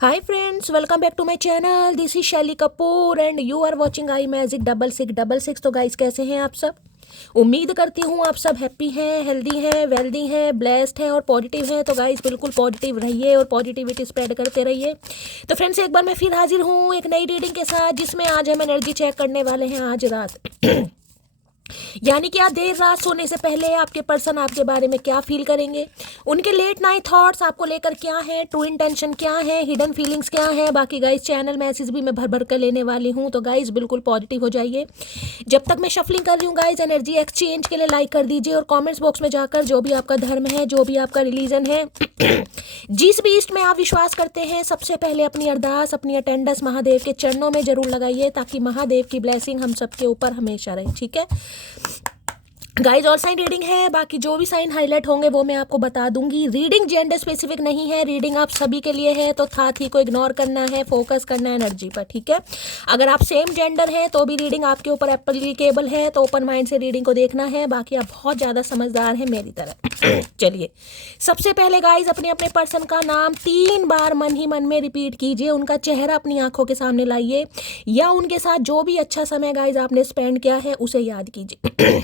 Hi friends, welcome back to my channel. This is शैली Kapoor and you are watching I magic 6666। तो guys कैसे हैं आप सब? उम्मीद करती हूँ आप सब हैप्पी हैं, हेल्दी हैं, वेल्दी हैं, ब्लेस्ड हैं और पॉजिटिव हैं। तो गाइस बिल्कुल पॉजिटिव रहिए और पॉजिटिविटी स्प्रेड करते रहिए। तो फ्रेंड्स एक बार मैं फिर हाजिर हूँ एक नई रीडिंग के साथ, जिसमें आज हम एनर्जी चेक करने वाले हैं आज रात यानी कि आज देर रात सोने से पहले आपके पर्सन आपके बारे में क्या फील करेंगे, उनके लेट नाइट थॉट्स आपको लेकर क्या है, ट्रू इंटेंशन क्या है, हिडन फीलिंग्स क्या है। बाकी गाइस चैनल मैसेज भी मैं भर भर कर लेने वाली हूँ। तो गाइस बिल्कुल पॉजिटिव हो जाइए। जब तक मैं शफलिंग कर रही हूँ गाइस, एनर्जी एक्सचेंज के लिए लाइक कर दीजिए और कॉमेंट्स बॉक्स में जाकर जो भी आपका धर्म है, जो भी आपका रिलीजन है, जिस भी इष्ट में आप विश्वास करते हैं, सबसे पहले अपनी अरदास, अपनी अटेंडेंस महादेव के चरणों में जरूर लगाइए, ताकि महादेव की ब्लेसिंग हम सबके ऊपर हमेशा रहे। ठीक है गाइज, ऑल साइन रीडिंग है। बाकी जो भी साइन हाईलाइट होंगे वो मैं आपको बता दूंगी। रीडिंग जेंडर स्पेसिफिक नहीं है, रीडिंग आप सभी के लिए है। तो थी को इग्नोर करना है, फोकस करना है एनर्जी पर। ठीक है, अगर आप सेम जेंडर हैं तो भी रीडिंग आपके ऊपर एप्लीकेबल है, तो ओपन माइंड से रीडिंग को देखना है। बाकी आप बहुत ज़्यादा समझदार हैं मेरी तरह। चलिए सबसे पहले गाइज अपने अपने पर्सन का नाम 3 बार मन ही मन में रिपीट कीजिए, उनका चेहरा अपनी आंखों के सामने लाइए, या उनके साथ जो भी अच्छा समय गाइज आपने स्पेंड किया है उसे याद कीजिए।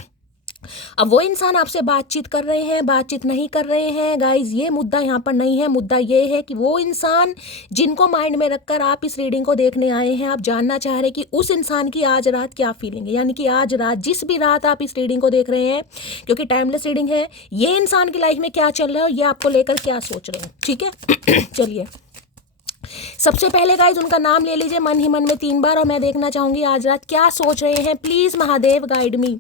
अब वो इंसान आपसे बातचीत कर रहे हैं, बातचीत नहीं कर रहे हैं गाइज, ये मुद्दा यहाँ पर नहीं है। मुद्दा ये है कि वो इंसान जिनको माइंड में रखकर आप इस रीडिंग को देखने आए हैं, आप जानना चाह रहे हैं कि उस इंसान की आज रात क्या फीलिंग है। यानी कि आज रात, जिस भी रात आप इस रीडिंग को देख रहे हैं, क्योंकि टाइमलेस रीडिंग है, ये इंसान की लाइफ में क्या चल रहा है और ये आपको लेकर क्या सोच रहे हैं। ठीक है चलिए सबसे पहले गाइज उनका नाम ले लीजिए मन ही मन में 3 बार, और मैं देखना चाहूंगी आज रात क्या सोच रहे हैं। प्लीज महादेव गाइड मी।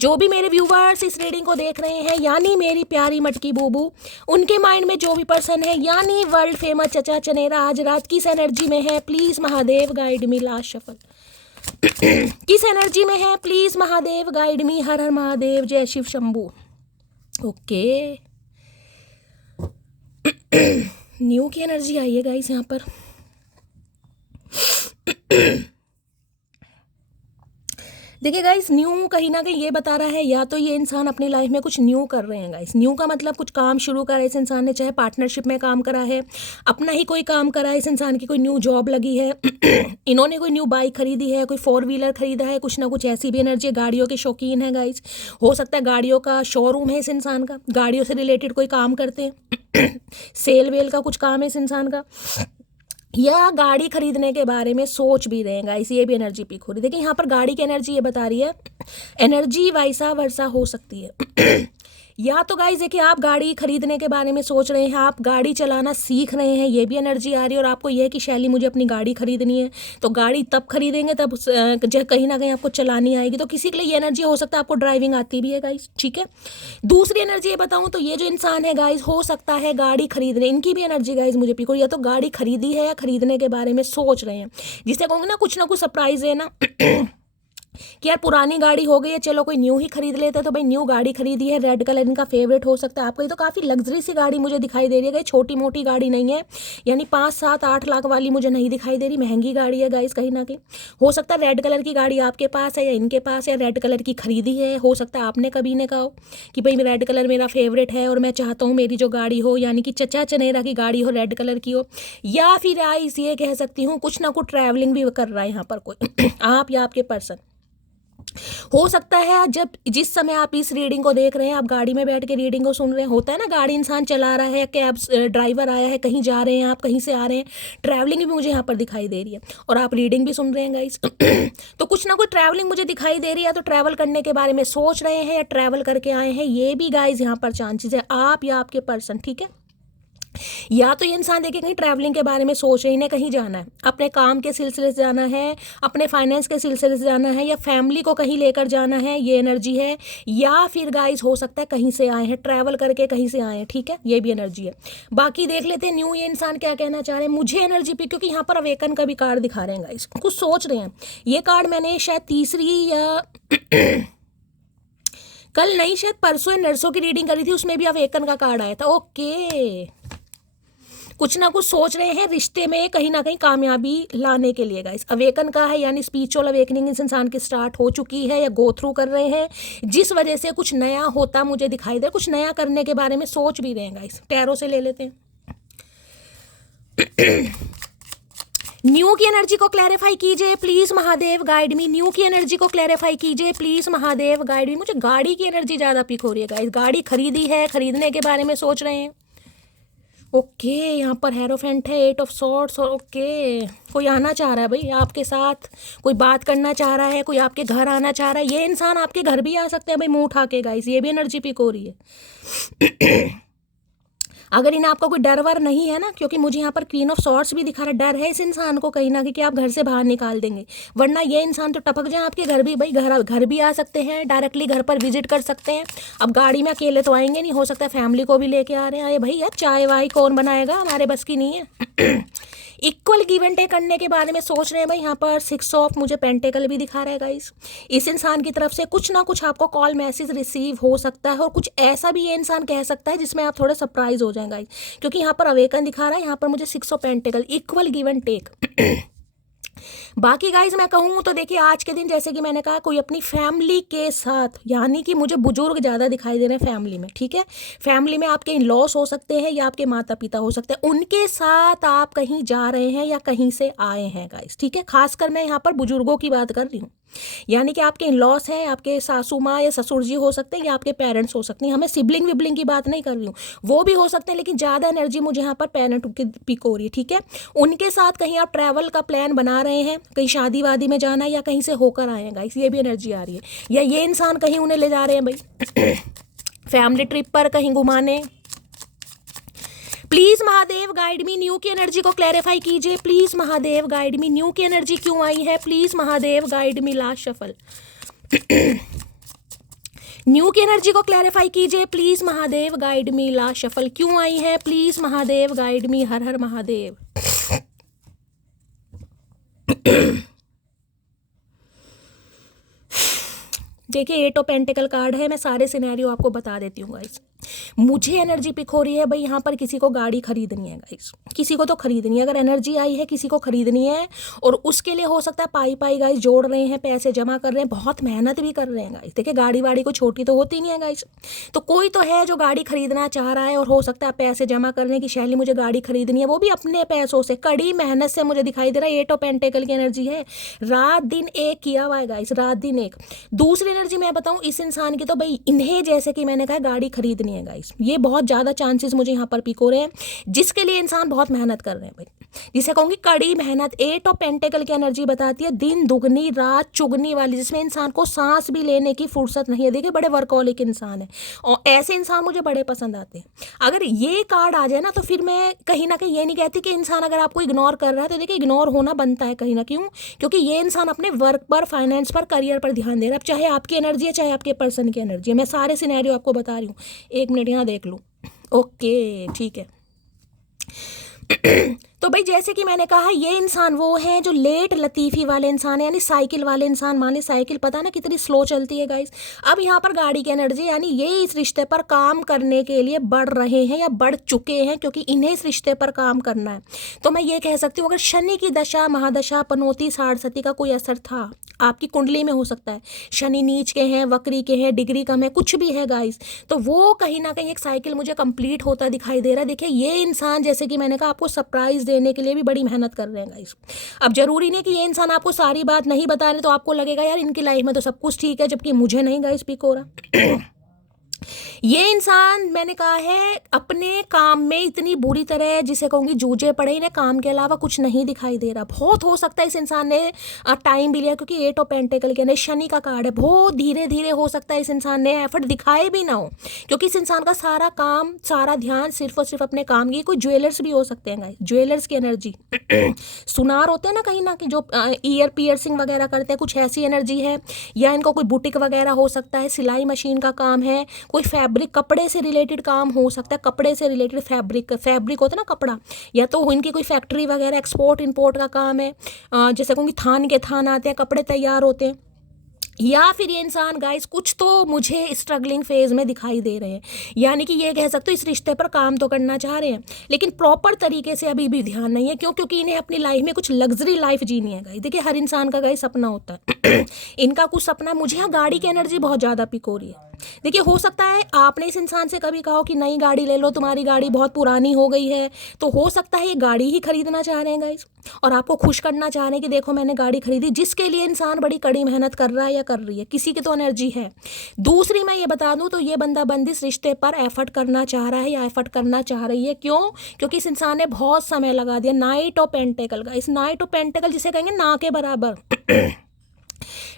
जो भी मेरे व्यूवर्स इस रीडिंग को देख रहे हैं, यानी मेरी प्यारी मटकी बूबू, उनके माइंड में जो भी पर्सन है, यानी वर्ल्ड फेमस चचा चनेरा, आज रात किस एनर्जी में है, please Mahadev guide me. Last shuffle किस एनर्जी में है, प्लीज महादेव गाइड मी। हर हर महादेव, जय शिव शंभू। ओके न्यू की एनर्जी आई है गाइस यहाँ पर। देखिए गाइस, न्यू कहीं ना कहीं ये बता रहा है, या तो ये इंसान अपनी लाइफ में कुछ न्यू कर रहे हैं गाइस। न्यू का मतलब कुछ काम शुरू करा है इस इंसान ने, चाहे पार्टनरशिप में काम करा है, अपना ही कोई काम करा है, इस इंसान की कोई न्यू जॉब लगी है, इन्होंने कोई न्यू बाइक खरीदी है, कोई 4 व्हीलर खरीदा है, कुछ ना कुछ ऐसी भी एनर्जी है। गाड़ियों के शौकीन है गाइस, हो सकता है गाड़ियों का शोरूम है इस इंसान का, गाड़ियों से रिलेटेड कोई काम करते हैं, सेल वेल का कुछ काम है इस इंसान का, या गाड़ी खरीदने के बारे में सोच भी रहेगा। इसी ये भी एनर्जी पिक हो रही है। देखिए यहाँ पर गाड़ी की एनर्जी ये बता रही है, एनर्जी वैसा वर्षा हो सकती है। या तो गाइस देखिए आप गाड़ी खरीदने के बारे में सोच रहे हैं, आप गाड़ी चलाना सीख रहे हैं, ये भी एनर्जी आ रही है। और आपको यह है कि शैली मुझे अपनी गाड़ी खरीदनी है, तो गाड़ी तब खरीदेंगे तब कहीं ना कहीं आपको चलानी आएगी। तो किसी के लिए ये एनर्जी हो सकता है आपको ड्राइविंग आती भी है गाइस। ठीक है, दूसरी एनर्जी ये बताऊं तो ये जो इंसान है गाइस, हो सकता है गाड़ी खरीदने, इनकी भी एनर्जी गाइस मुझे पिक हो, या तो गाड़ी खरीदी है या खरीदने के बारे में सोच रहे हैं, जिसे कहूँगी ना कुछ सरप्राइज है ना कि यार पुरानी गाड़ी हो गई है, चलो कोई न्यू ही खरीद लेते हैं। तो भाई न्यू गाड़ी खरीदी है, रेड कलर इनका फेवरेट हो सकता है आपको। ये तो काफ़ी लग्जरी सी गाड़ी मुझे दिखाई दे रही है, छोटी मोटी गाड़ी नहीं है, यानी 5, 7, 8 लाख वाली मुझे नहीं दिखाई दे रही, महंगी गाड़ी है गाइस। कहीं ना कहीं हो सकता है रेड कलर की गाड़ी आपके पास है या इनके पास है, रेड कलर की खरीदी है। हो सकता है आपने कभी ने कहा हो कि भाई रेड कलर मेरा फेवरेट है और मैं चाहता हूँ मेरी जो गाड़ी हो, यानी कि चचा चनेरा की गाड़ी हो, रेड कलर की हो। या फिर आइस ये कह सकती हूँ कुछ ना कुछ ट्रैवलिंग भी कर रहा है यहाँ पर कोई आप या आपके पर्सन। हो सकता है जब जिस समय आप इस रीडिंग को देख रहे हैं, आप गाड़ी में बैठ के रीडिंग को सुन रहे हैं, होता है ना गाड़ी इंसान चला रहा है, कैब ड्राइवर आया है, कहीं जा रहे हैं आप, कहीं से आ रहे हैं, ट्रैवलिंग भी मुझे यहाँ पर दिखाई दे रही है, और आप रीडिंग भी सुन रहे हैं गाइस। तो कुछ ना कुछ ट्रैवलिंग मुझे दिखाई दे रही है, तो ट्रैवल करने के बारे में सोच रहे हैं या ट्रैवल करके आए हैं, ये भी गाइस यहाँ पर चांसेस है, आप या आपके पर्सन। ठीक है, या तो ये इंसान देखिए कहीं ट्रैवलिंग के बारे में सोच रहे हैं, इन्हें कहीं जाना है, अपने काम के सिलसिले से जाना है, अपने फाइनेंस के सिलसिले से जाना है, या फैमिली को कहीं लेकर जाना है, ये एनर्जी है। या फिर गाइस हो सकता है कहीं से आए हैं, ट्रैवल करके कहीं से आए हैं। ठीक है, ये भी एनर्जी है। बाकी देख लेते हैं न्यू ये इंसान क्या कहना चाह रहे हैं। मुझे एनर्जी पे, क्योंकि यहाँ पर अवेकन का भी कार्ड दिखा रहे हैं गाइस, कुछ सोच रहे हैं। ये कार्ड मैंने शायद तीसरी या कल नहीं, शायद परसों नर्सों की रीडिंग करी थी, उसमें भी अवेकन का कार्ड आया था। ओके, कुछ ना कुछ सोच रहे हैं रिश्ते में कहीं ना कहीं कामयाबी लाने के लिए गाइस। अवेकन का है, यानी स्पिरिचुअल अवेकनिंग इस इंसान की स्टार्ट हो चुकी है या गो थ्रू कर रहे हैं, जिस वजह से कुछ नया होता मुझे दिखाई दे, कुछ नया करने के बारे में सोच भी रहे हैं गाइस। टैरो से ले लेते हैं। न्यू की एनर्जी को क्लैरिफाई कीजिए please Mahadev guide me. New की एनर्जी को क्लैरिफाई कीजिए प्लीज महादेव गाइड मी। मुझे गाड़ी की एनर्जी ज्यादा पिक हो रही है गाइस। गाड़ी खरीदी है, खरीदने के बारे में सोच रहे हैं। ओके यहाँ पर हेरोफेंट है, 8 ऑफ सॉर्ड्स। और ओके कोई आना चाह रहा है भाई आपके साथ, कोई बात करना चाह रहा है, कोई आपके घर आना चाह रहा है। ये इंसान आपके घर भी आ सकते हैं भाई मुंह उठा के गाइस, ये भी एनर्जी पिक हो रही है। अगर इन्हें आपका कोई डर वर नहीं है ना, क्योंकि मुझे यहाँ पर क्वीन ऑफ सॉर्ड्स भी दिखा रहा है, डर है इस इंसान को कहीं ना कहीं कि आप घर से बाहर निकाल देंगे, वरना ये इंसान तो टपक जाए आपके घर भी। भाई घर भी आ सकते हैं, डायरेक्टली घर पर विजिट कर सकते हैं। अब गाड़ी में अकेले तो आएंगे नहीं, हो सकता है फैमिली को भी लेके आ रहे हैं। अरे भाई यार चाय वाय कौन बनाएगा, हमारे बस की नहीं है। इक्वल गिव एंड टेक करने के बारे में सोच रहे हैं भाई। यहाँ पर 6 ऑफ मुझे पेंटेकल भी दिखा रहा है गाइस। इस इंसान की तरफ से कुछ ना कुछ आपको कॉल मैसेज रिसीव हो सकता है, और कुछ ऐसा भी ये इंसान कह सकता है जिसमें आप थोड़े सरप्राइज हो जाएंगे गाइस, क्योंकि यहाँ पर अवेकन दिखा रहा है, यहाँ पर मुझे 6 of pentacles, equal give and take. बाकी गाइज मैं कहूँ तो देखिए आज के दिन जैसे कि मैंने कहा, कोई अपनी फैमिली के साथ, यानी कि मुझे बुजुर्ग ज़्यादा दिखाई दे रहे हैं फैमिली में, ठीक है। फैमिली में आपके इन लॉस हो सकते हैं या आपके माता पिता हो सकते हैं, उनके साथ आप कहीं जा रहे हैं या कहीं से आए हैं गाइज, ठीक है। खासकर मैं यहाँ पर बुजुर्गों की बात कर रही हूँ, यानी कि आपके इन लॉस हैं, आपके सासू माँ या ससुर जी हो सकते हैं या आपके पेरेंट्स हो सकते हैं। हमें सिबलिंग विबलिंग की बात नहीं कर रही हूँ, वो भी हो सकते हैं, लेकिन ज़्यादा एनर्जी मुझे यहाँ पर पेरेंट की पिक हो रही है, ठीक है। उनके साथ कहीं आप ट्रैवल का प्लान बना रहे हैं, कहीं शादी वादी में जाना है या कहीं से होकर आए हैं गाइस, ये भी एनर्जी आ रही है। या ये इंसान कहीं उन्हें ले जा रहे हैं भाई फैमिली ट्रिप पर कहीं घुमाने। Please Mahadev guide me, new की एनर्जी को क्लैरिफाई कीजिए please Mahadev guide me. New की एनर्जी क्यों आई है please Mahadev guide me. Last shuffle. New की एनर्जी को क्लैरिफाई कीजिए please Mahadev guide me. Last shuffle क्यों आई है प्लीज महादेव गाइड मी। हर हर महादेव। देखिए 8 ऑफ पेंटिकल कार्ड है, मैं सारे सिनेरियो आपको बता देती हूँ गाइस। मुझे एनर्जी पिक हो रही है भाई, यहाँ पर किसी को गाड़ी खरीदनी है गाइस, किसी को तो खरीदनी है। अगर एनर्जी आई है किसी को खरीदनी है, और उसके लिए हो सकता है पाई गाइस जोड़ रहे हैं, पैसे जमा कर रहे हैं, बहुत मेहनत भी कर रहे हैं गाइस। देखिए गाड़ी वाड़ी को छोटी तो होती नहीं है गाइस, तो कोई तो है जो गाड़ी खरीदना चाह रहा है, और हो सकता है पैसे जमा कर रहे हैं कि शैली मुझे गाड़ी खरीदनी है, वो भी अपने पैसों से, कड़ी मेहनत से मुझे दिखाई दे रहा है। 8 ऑफ पेंटिकल की एनर्जी है, रात दिन एक किया हुआ है गाइस, रात दिन एक। दूसरी एनर्जी मैं बताऊं इस इंसान की, तो भाई इन्हें जैसे कि मैंने कहा गाड़ी खरीदनी है गाइस, ये बहुत ज़्यादा चांसेस मुझे यहाँ पर पिक हो रहे हैं, जिसके लिए इंसान बहुत मेहनत कर रहे हैं भाई, जिसे कहूँगी कड़ी मेहनत। 8 ऑफ पेंटिकल की एनर्जी बताती है दिन दुगनी रात चुगनी वाली, जिसमें इंसान को सांस भी लेने की फुर्सत नहीं है। देखिए बड़े वर्कहोलिक इंसान है, और ऐसे इंसान मुझे बड़े पसंद आते हैं। अगर ये कार्ड आ जाए ना, तो फिर मैं कहीं ना कहीं ये नहीं कहती कि इंसान अगर आपको इग्नोर कर रहा है, तो देखिए इग्नोर होना बनता है कहीं ना क्यों, क्योंकि ये इंसान अपने वर्क पर, फाइनेंस पर, करियर पर ध्यान दे रहा है। अब चाहे आपकी एनर्जी है चाहे आपके पर्सन की एनर्जी है, मैं सारे सिनेरियो आपको बता रही हूँ। 1 मिनट यहाँ देख लूँ। ओके ठीक है। तो भाई जैसे कि मैंने कहा, ये इंसान वो है जो लेट लतीफ़ी वाले इंसान है, यानी साइकिल वाले इंसान। माने साइकिल पता ना कितनी स्लो चलती है गाइस। अब यहाँ पर गाड़ी की एनर्जी, यानी ये इस रिश्ते पर काम करने के लिए बढ़ रहे हैं या बढ़ चुके हैं, क्योंकि इन्हें इस रिश्ते पर काम करना है। तो मैं ये कह सकती हूँ, अगर शनि की दशा, महादशा, पनौती, साढ़सती का कोई असर था आपकी कुंडली में, हो सकता है शनि नीच के हैं, वक्री के हैं, डिग्री कम है, कुछ भी है गाइस, तो वो कहीं ना कहीं एक साइकिल मुझे कंप्लीट होता दिखाई दे रहा है। देखिए ये इंसान जैसे कि मैंने कहा आपको सरप्राइज देने के लिए भी बड़ी मेहनत कर रहे हैं गाइस। अब जरूरी नहीं कि ये इंसान आपको सारी बात नहीं बता रहे, तो आपको लगेगा यार इनकी लाइफ में तो सब कुछ ठीक है, जबकि मुझे नहीं गाइस पिक हो रहा। ये इंसान मैंने कहा है अपने काम में इतनी बुरी तरह, जिसे कहूँगी जूझे पड़े, इन्हें काम के अलावा कुछ नहीं दिखाई दे रहा। बहुत हो सकता है इस इंसान ने टाइम भी लिया, क्योंकि 8 ऑफ पेंटिकल के अंदर शनि का कार्ड है। बहुत धीरे धीरे हो सकता है इस इंसान ने एफर्ट दिखाए भी ना हो, क्योंकि इस इंसान का सारा काम, सारा ध्यान सिर्फ और सिर्फ अपने काम की। कोई ज्वेलर्स भी हो सकते हैं गाइस, ज्वेलर्स की एनर्जी। सुनार होते हैं ना कहीं ना कहीं, जो ईयर पियर्सिंग वगैरह करते हैं, कुछ ऐसी एनर्जी है। या इनको कोई बुटीक वगैरह हो सकता है, सिलाई मशीन का काम है, कोई फैब्रिक, कपड़े से रिलेटेड काम हो सकता है, कपड़े से रिलेटेड फैब्रिक होता है ना कपड़ा, या तो इनकी कोई फैक्ट्री वगैरह, एक्सपोर्ट इंपोर्ट का काम है। जैसे कहूँगी थान के थान आते हैं, कपड़े तैयार होते हैं। या फिर ये इंसान गाइस कुछ तो मुझे स्ट्रगलिंग फेज में दिखाई दे रहे हैं, यानी कि ये कह सकते हो इस रिश्ते पर काम तो करना चाह रहे हैं, लेकिन प्रॉपर तरीके से अभी भी ध्यान नहीं है। क्यों? क्योंकि इन्हें अपनी लाइफ में कुछ लग्जरी लाइफ जीनी है गाइस। देखिए हर इंसान का गाइस सपना होता है इनका कुछ सपना है। मुझे यहाँ गाड़ी की एनर्जी बहुत ज़्यादा पिक हो रही है। देखिए, हो सकता है आपने इस इंसान से कभी कहा हो कि नई गाड़ी ले लो, तुम्हारी गाड़ी बहुत पुरानी हो गई है, तो हो सकता है ये गाड़ी ही खरीदना चाह रहे हैं गाइस, और आपको खुश करना चाह रहे हैं कि देखो मैंने गाड़ी खरीदी, जिसके लिए इंसान बड़ी कड़ी मेहनत कर रहा है या कर रही है। किसी की तो एनर्जी है। दूसरी मैं ये बता दूं तो ये बंदा बंदी इस रिश्ते पर एफर्ट करना चाह रहा है या एफर्ट करना चाह रही है। क्यों? क्योंकि इस इंसान ने बहुत समय लगा दिया। नाइट ऑफ पेंटेकल का, इस नाइट ऑफ पेंटेकल जिसे कहेंगे ना के बराबर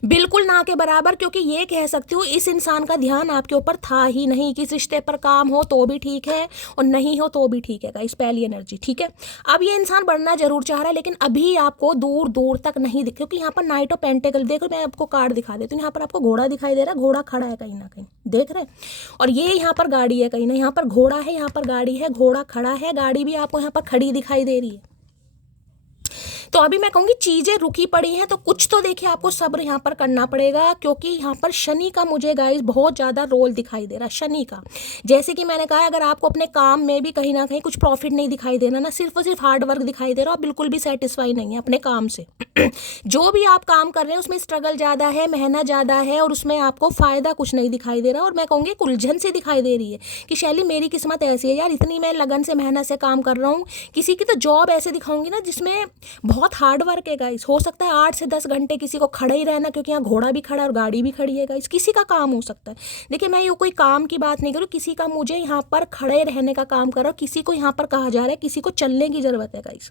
बिल्कुल ना के बराबर, क्योंकि ये कह सकती हूँ इस इंसान का ध्यान आपके ऊपर था ही नहीं कि इस रिश्ते पर काम हो तो भी ठीक है और नहीं हो तो भी ठीक है गाइस, पहली एनर्जी। ठीक है, अब ये इंसान बढ़ना जरूर चाह रहा है लेकिन अभी आपको दूर दूर तक नहीं दिखे, क्योंकि यहाँ पर नाइट ऑफ पेंटेकल, देखो मैं आपको कार्ड दिखा देती हूँ। यहाँ पर आपको घोड़ा दिखाई दे रहा है, घोड़ा खड़ा है कहीं ना कहीं, देख रहे हैं, और ये यहाँ पर गाड़ी है कहीं ना, यहाँ पर घोड़ा है, यहाँ पर गाड़ी है, घोड़ा खड़ा है, गाड़ी भी आपको यहाँ पर खड़ी दिखाई दे रही है। तो अभी मैं कहूँगी चीज़ें रुकी पड़ी हैं, तो कुछ तो देखिए आपको सब्र यहाँ पर करना पड़ेगा, क्योंकि यहाँ पर शनि का मुझे गाइस बहुत ज़्यादा रोल दिखाई दे रहा है, शनि का। जैसे कि मैंने कहा, अगर आपको अपने काम में भी कहीं ना कहीं कुछ प्रॉफिट नहीं दिखाई देना ना, सिर्फ और सिर्फ हार्ड वर्क दिखाई दे रहा, आप बिल्कुल भी सेटिस्फाई नहीं है अपने काम से जो भी आप काम कर रहे हैं उसमें स्ट्रगल ज़्यादा है, मेहनत ज़्यादा है, और उसमें आपको फ़ायदा कुछ नहीं दिखाई दे रहा, और मैं कहूँगी एक उलझन से दिखाई दे रही है कि शैली मेरी किस्मत ऐसी है यार, इतनी मैं लगन से मेहनत से काम कर रहा हूँ। किसी की तो जॉब ऐसे दिखाऊंगी ना जिसमें बहुत हार्ड वर्क है गाइस, हो सकता है 8 से 10 घंटे किसी को खड़ा ही रहना, क्योंकि यहाँ घोड़ा भी खड़ा है और गाड़ी भी खड़ी है गाइस, किसी का काम हो सकता है। देखिए, मैं ये कोई काम की बात नहीं करूँ, किसी का मुझे यहाँ पर खड़े रहने का काम कर रहा हूँ, किसी को यहाँ पर कहा जा रहा है किसी को चलने की ज़रूरत है गाइस,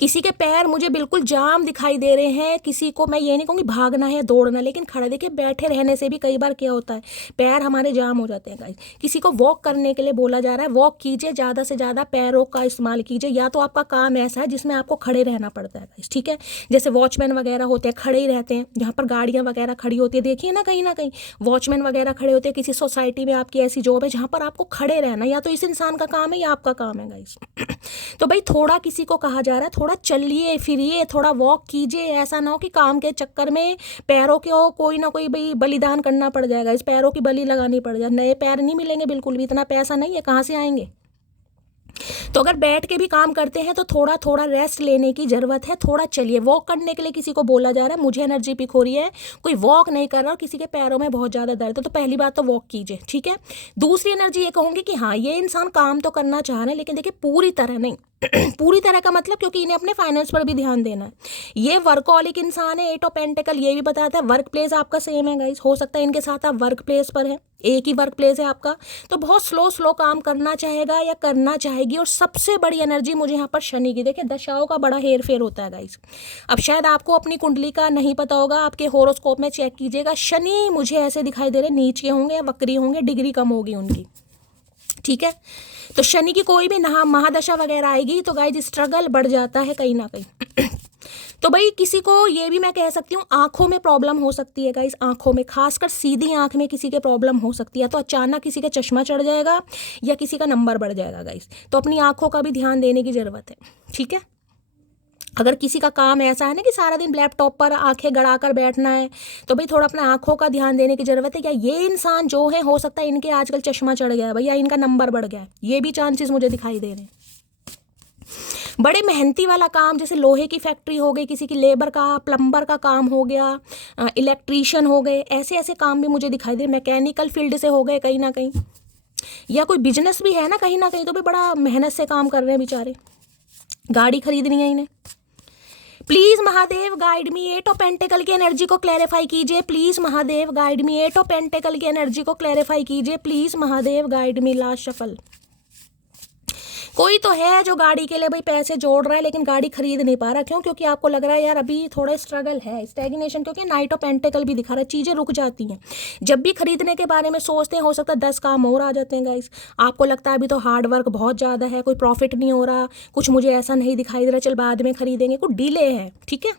किसी के पैर मुझे बिल्कुल जाम दिखाई दे रहे हैं, किसी को मैं ये नहीं कहूँगी भागना है दौड़ना, लेकिन खड़े, देखिए बैठे रहने से भी कई बार क्या होता है, पैर हमारे जाम हो जाते हैं गाइस। किसी को वॉक करने के लिए बोला जा रहा है, वॉक कीजिए, ज़्यादा से ज़्यादा पैरों का इस्तेमाल कीजिए, या तो आपका काम ऐसा है जिसमें आपको खड़े रहना पड़ता है गाइस, ठीक है, जैसे वॉचमैन वगैरह होते हैं खड़े ही रहते हैं, जहाँ पर गाड़ियाँ वगैरह खड़ी होती है, देखिए ना कहीं वॉचमैन वगैरह खड़े होते हैं। किसी सोसाइटी में आपकी ऐसी जॉब है जहाँ पर आपको खड़े रहना, या तो इस इंसान का काम है या आपका काम है गाइस तो भाई थोड़ा किसी को कहा जा रहा है थोड़ा चलिए फिरिए, थोड़ा वॉक कीजिए, ऐसा ना हो कि काम के चक्कर में पैरों के कोई ना कोई भाई बलिदान करना पड़ जाएगा, इस पैरों की बलि लगानी पड़ जाए, नए पैर नहीं मिलेंगे बिल्कुल भी, इतना पैसा नहीं है, कहाँ से आएंगे। तो अगर बैठ के भी काम करते हैं तो थोड़ा थोड़ा रेस्ट लेने की ज़रूरत है, थोड़ा चलिए। वॉक करने के लिए किसी को बोला जा रहा है, मुझे एनर्जी पिक हो रही है, कोई वॉक नहीं कर रहा और किसी के पैरों में बहुत ज़्यादा दर्द है, तो पहली बात तो वॉक कीजिए, ठीक है। दूसरी एनर्जी ये कहूँगी कि हाँ, ये इंसान काम तो करना चाह रहे हैं, लेकिन देखिए पूरी तरह नहीं पूरी तरह का मतलब, क्योंकि इन्हें अपने फाइनेंस पर भी ध्यान देना है। ये वर्कहॉलिक इंसान है, 8 ऑफ पेंटिकल ये भी बताता है। वर्क प्लेस आपका सेम है गाइस, हो सकता है इनके साथ आप वर्क प्लेस पर हैं, एक ही वर्क प्लेस है आपका, तो बहुत स्लो काम करना चाहेगा या करना चाहेगी। और सबसे बड़ी एनर्जी मुझे यहाँ पर शनि की, देखिए दशाओं का बड़ा हेर फेर होता है गाइस। अब शायद आपको अपनी कुंडली का नहीं पता होगा, आपके होरोस्कोप में चेक कीजिएगा, शनि मुझे ऐसे दिखाई दे रहे नीचे होंगे या वक्री होंगे, डिग्री कम होगी उनकी, ठीक है। तो शनि की कोई भी महादशा वगैरह आएगी तो गाइस स्ट्रगल बढ़ जाता है कहीं ना कहीं तो भाई किसी को ये भी मैं कह सकती हूँ आंखों में प्रॉब्लम हो सकती है गाइस, आंखों में, खासकर सीधी आंख में किसी के प्रॉब्लम हो सकती है, तो अचानक किसी का चश्मा चढ़ जाएगा या किसी का नंबर बढ़ जाएगा गाइस, तो अपनी आंखों का भी ध्यान देने की ज़रूरत है, ठीक है। अगर किसी का काम ऐसा है ना कि सारा दिन लैपटॉप पर आंखें गड़ा कर बैठना है, तो भाई थोड़ा अपने आंखों का ध्यान देने की ज़रूरत है। क्या ये इंसान जो है, हो सकता है इनके आजकल चश्मा चढ़ गया है भैया, इनका नंबर बढ़ गया है, ये भी चांसेस मुझे दिखाई दे रहे हैं। बड़े मेहनती वाला काम, जैसे लोहे की फैक्ट्री हो गई, किसी की लेबर का, प्लम्बर का काम हो गया, इलेक्ट्रीशियन हो गए, ऐसे ऐसे काम भी मुझे दिखाई दे, मैकेनिकल फील्ड से हो गए कहीं ना कहीं, या कोई बिजनेस भी है ना कहीं ना कहीं, तो भी बड़ा मेहनत से काम कर रहे हैं बेचारे, गाड़ी खरीदनी है इन्हें। Please Mahadev guide me, 8 of pentacle की एनर्जी को क्लैरिफाई कीजिए, please Mahadev guide me, 8 of pentacle की एनर्जी को क्लैरिफाई कीजिए, please Mahadev guide me. Last shuffle, कोई तो है जो गाड़ी के लिए भाई पैसे जोड़ रहा है लेकिन गाड़ी खरीद नहीं पा रहा, क्यों? क्योंकि आपको लग रहा है यार अभी थोड़ा स्ट्रगल है, स्टैग्नेशन, क्योंकि नाइट ऑफ पेंटिकल भी दिखा रहा है, चीज़ें रुक जाती हैं। जब भी खरीदने के बारे में सोचते हैं, हो सकता है 10 काम और आ जाते हैं गाइस, आपको लगता है अभी तो हार्ड वर्क बहुत ज़्यादा है, कोई प्रॉफिट नहीं हो रहा, कुछ मुझे ऐसा नहीं दिखाई दे रहा, चल बाद में खरीदेंगे, कुछ डिले है, ठीक है।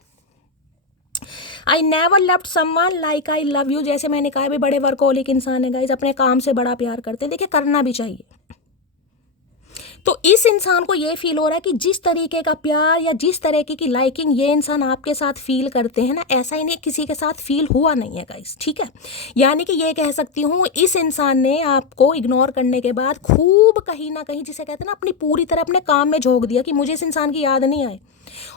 I never loved someone like I love you, जैसे मैंने कहा भी बड़े वर्कहोलिक इंसान है गाइस, अपने काम से बड़ा प्यार करते हैं, देखिए करना भी चाहिए। तो इस इंसान को ये फील हो रहा है कि जिस तरीके का प्यार या जिस तरीके की लाइकिंग ये इंसान आपके साथ फील करते हैं ना, ऐसा इन्हें किसी के साथ फील हुआ नहीं है गाइस, ठीक है। यानी कि ये कह सकती हूँ इस इंसान ने आपको इग्नोर करने के बाद खूब कहीं ना कहीं, जिसे कहते हैं ना, अपनी पूरी तरह अपने काम में झोंक दिया कि मुझे इस इंसान की याद नहीं आए,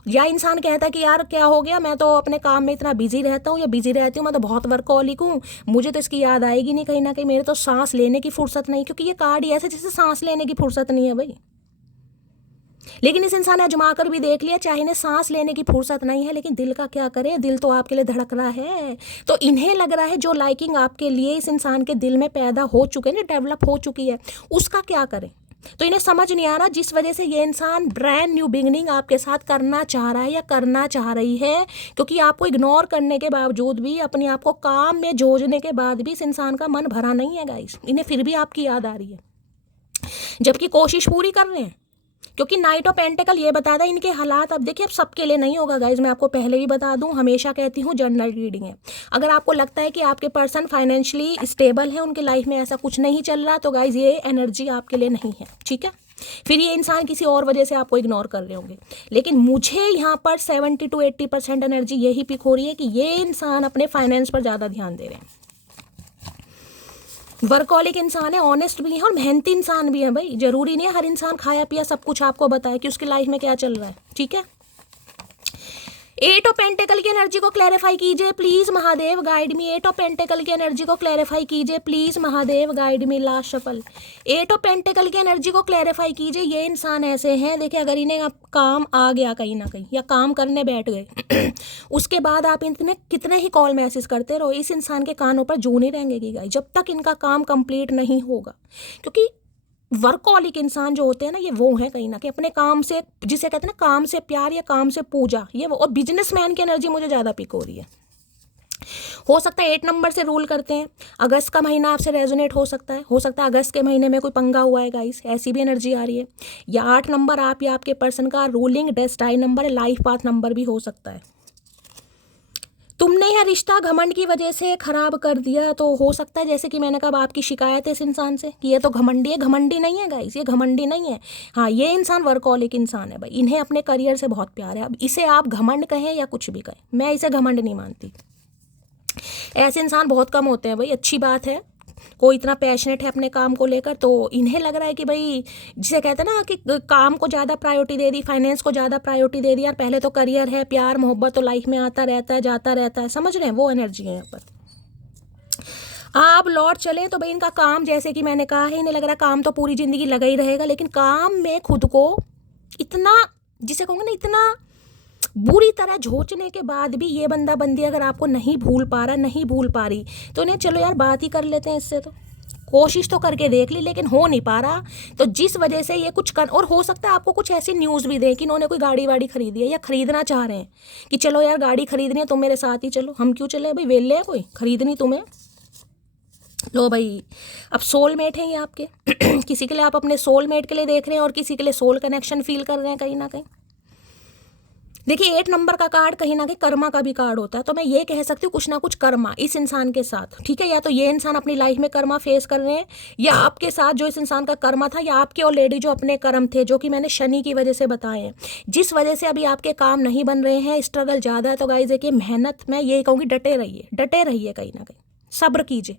या इंसान कहता है कि यार क्या हो गया, मैं तो अपने काम में इतना बिजी रहता हूँ या बिजी रहती हूँ, मैं तो बहुत वर्कहॉलिक हूँ, मुझे तो इसकी याद आएगी नहीं कहीं ना कहीं, मेरे तो सांस लेने की फुर्सत नहीं, क्योंकि ये कार्ड ही ऐसे जैसे सांस लेने की फुर्सत नहीं है भाई। लेकिन इस इंसान ने आजमा कर भी देख लिया, चाहे इन्हें सांस लेने की फुर्सत नहीं है, लेकिन दिल का क्या करे, दिल तो आपके लिए धड़क रहा है। तो इन्हें लग रहा है जो लाइकिंग आपके लिए इस इंसान के दिल में पैदा हो चुके हैं, डेवलप हो चुकी है, उसका क्या करें। तो इन्हें समझ नहीं आ रहा जिस वजह से ये इंसान ब्रांड न्यू बिगनिंग आपके साथ करना चाह रहा है या करना चाह रही है, क्योंकि आपको इग्नोर करने के बावजूद भी, अपने आप को काम में जोड़ने के बाद भी इस इंसान का मन भरा नहीं है गाइस। इन्हें फिर भी आपकी याद आ रही है, जबकि कोशिश पूरी कर रहे हैं। क्योंकि नाइट ऑफ पेंटिकल ये बताता है इनके हालात, अब देखिए अब सबके लिए नहीं होगा गाइज, मैं आपको पहले भी बता दूं, हमेशा कहती हूँ जनरल रीडिंग है। अगर आपको लगता है कि आपके पर्सन फाइनेंशियली स्टेबल है, उनके लाइफ में ऐसा कुछ नहीं चल रहा, तो गाइज ये एनर्जी आपके लिए नहीं है, ठीक है। फिर ये इंसान किसी और वजह से आपको इग्नोर कर रहे होंगे। लेकिन मुझे यहाँ पर 70 to 80% एनर्जी यही पिक हो रही है कि ये इंसान अपने फाइनेंस पर ज़्यादा ध्यान दे रहे हैं। वर्कहॉलिक इंसान है, ऑनेस्ट भी है और मेहनती इंसान भी है भाई। जरूरी नहीं है हर इंसान खाया पिया सब कुछ आपको बताए कि उसकी लाइफ में क्या चल रहा है, ठीक है। 8 ऑफ पेंटिकल की एनर्जी को क्लैरिफाई कीजिए please Mahadev, guide me. 8 of pentacle की एनर्जी को क्लैरिफाई कीजिए please Mahadev, guide me. Last shuffle. 8 of pentacle की एनर्जी को क्लैरिफाई कीजिए। ये इंसान ऐसे हैं, देखिए अगर इन्हें अब काम आ गया कहीं ना कहीं या काम करने बैठ गए उसके बाद आप इतने कितने ही कॉल मैसेज करते रहो, इस इंसान के कानों पर जू नहीं रहेंगे गाइस जब तक इनका काम कंप्लीट नहीं होगा। क्योंकि वर्कहॉलिक इंसान जो होते हैं ना, ये वो है कहीं ना कहीं अपने काम से, जिसे कहते हैं ना काम से प्यार या काम से पूजा, ये वो। और बिजनेसमैन की एनर्जी मुझे ज़्यादा पिक हो रही है। हो सकता है 8 नंबर से रूल करते हैं, अगस्त का महीना आपसे रेजोनेट हो सकता है अगस्त के महीने में कोई पंगा हुआ है गाइस, ऐसी भी एनर्जी आ रही है। या 8 नंबर आप या आपके पर्सन का रूलिंग डेस्टाइन नंबर है, लाइफ पाथ नंबर भी हो सकता है। तुमने यह रिश्ता घमंड की वजह से खराब कर दिया, तो हो सकता है जैसे कि मैंने कहा आपकी शिकायत है इस इंसान से कि ये तो घमंडी है। घमंडी नहीं है गाइस, ये घमंडी नहीं है। हाँ, ये इंसान वर्कहॉलिक इंसान है भाई, इन्हें अपने करियर से बहुत प्यार है। अब इसे आप घमंड कहें या कुछ भी कहें, मैं इसे घमंड नहीं मानती। ऐसे इंसान बहुत कम होते हैं भाई, अच्छी बात है कोई इतना पैशनेट है अपने काम को लेकर। तो इन्हें लग रहा है कि भाई जिसे कहते हैं ना कि काम को ज़्यादा प्रायोरिटी दे दी, फाइनेंस को ज़्यादा प्रायोरिटी दे दी, यार पहले तो करियर है, प्यार मोहब्बत तो लाइफ में आता रहता है जाता रहता है, समझ रहे हैं, वो एनर्जी है यहाँ पर। आप लौट चलें तो भाई इनका काम, जैसे कि मैंने कहा है, इन्हें लग रहा है काम तो पूरी ज़िंदगी लगा ही रहेगा, लेकिन काम में खुद को इतना, जिसे कहूँगा ना, इतना बुरी तरह झोंचने के बाद भी ये बंदा बंदी अगर आपको नहीं भूल पा रहा, नहीं भूल पा रही, तो इन्हें चलो यार बात ही कर लेते हैं इससे। तो कोशिश तो करके देख ली लेकिन हो नहीं पा रहा, तो जिस वजह से ये कुछ कर, और हो सकता है आपको कुछ ऐसी न्यूज़ भी दे कि इन्होंने कोई गाड़ी वाड़ी खरीदी है या खरीदना चाह रहे हैं कि चलो यार गाड़ी खरीदनी है, तुम मेरे साथ ही चलो। हम क्यों चले भाई, वेले है कोई, खरीदनी तुम्हें, लो भाई। अब सोलमेट हैं ये आपके किसी के लिए आप अपने सोलमेट के लिए देख रहे हैं और किसी के लिए सोल कनेक्शन फील कर रहे हैं कहीं ना कहीं। देखिए 8 नंबर का कार्ड कहीं ना कहीं कर्मा का भी कार्ड होता है, तो मैं ये कह सकती हूँ कुछ ना कुछ कर्मा इस इंसान के साथ, ठीक है। या तो ये इंसान अपनी लाइफ में कर्मा फेस कर रहे हैं, या आपके साथ जो इस इंसान का कर्मा था, या आपके ऑलरेडी जो अपने कर्म थे, जो कि मैंने शनि की वजह से बताए हैं, जिस वजह से अभी आपके काम नहीं बन रहे हैं, स्ट्रगल ज़्यादा है। तो गाइस देखिए मेहनत, मैं ये कहूँगी डटे रहिए, डटे रहिए, कहीं ना कहीं सब्र कीजिए,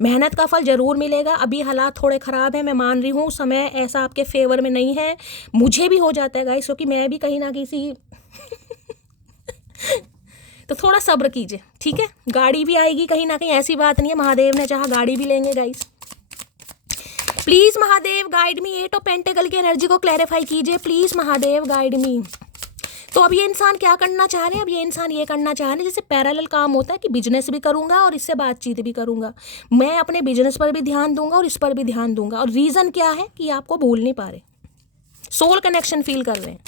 मेहनत का फल जरूर मिलेगा। अभी हालात थोड़े ख़राब हैं, मैं मान रही हूँ, समय ऐसा आपके फेवर में नहीं है, मुझे भी हो जाता है गाइस, क्योंकि मैं भी कहीं ना किसी तो थोड़ा सब्र कीजिए, ठीक है। गाड़ी भी आएगी कहीं ना कहीं, ऐसी बात नहीं है, महादेव ने चाहा गाड़ी भी लेंगे guys. Please Mahadev guide me. 8 of pentacle की एनर्जी को क्लैरिफाई कीजिए प्लीज महादेव, गाइड मी। तो अब ये इंसान क्या करना चाह रहे हैं, अब ये इंसान ये करना चाह रहे हैं जैसे पैरेलल काम होता है कि बिजनेस भी करूंगा और इससे बातचीत भी करूंगा, मैं अपने बिजनेस पर भी ध्यान दूंगा और इस पर भी ध्यान दूंगा। और रीज़न क्या है कि आपको भूल नहीं पा रहे, सोल कनेक्शन फील कर रहे हैं।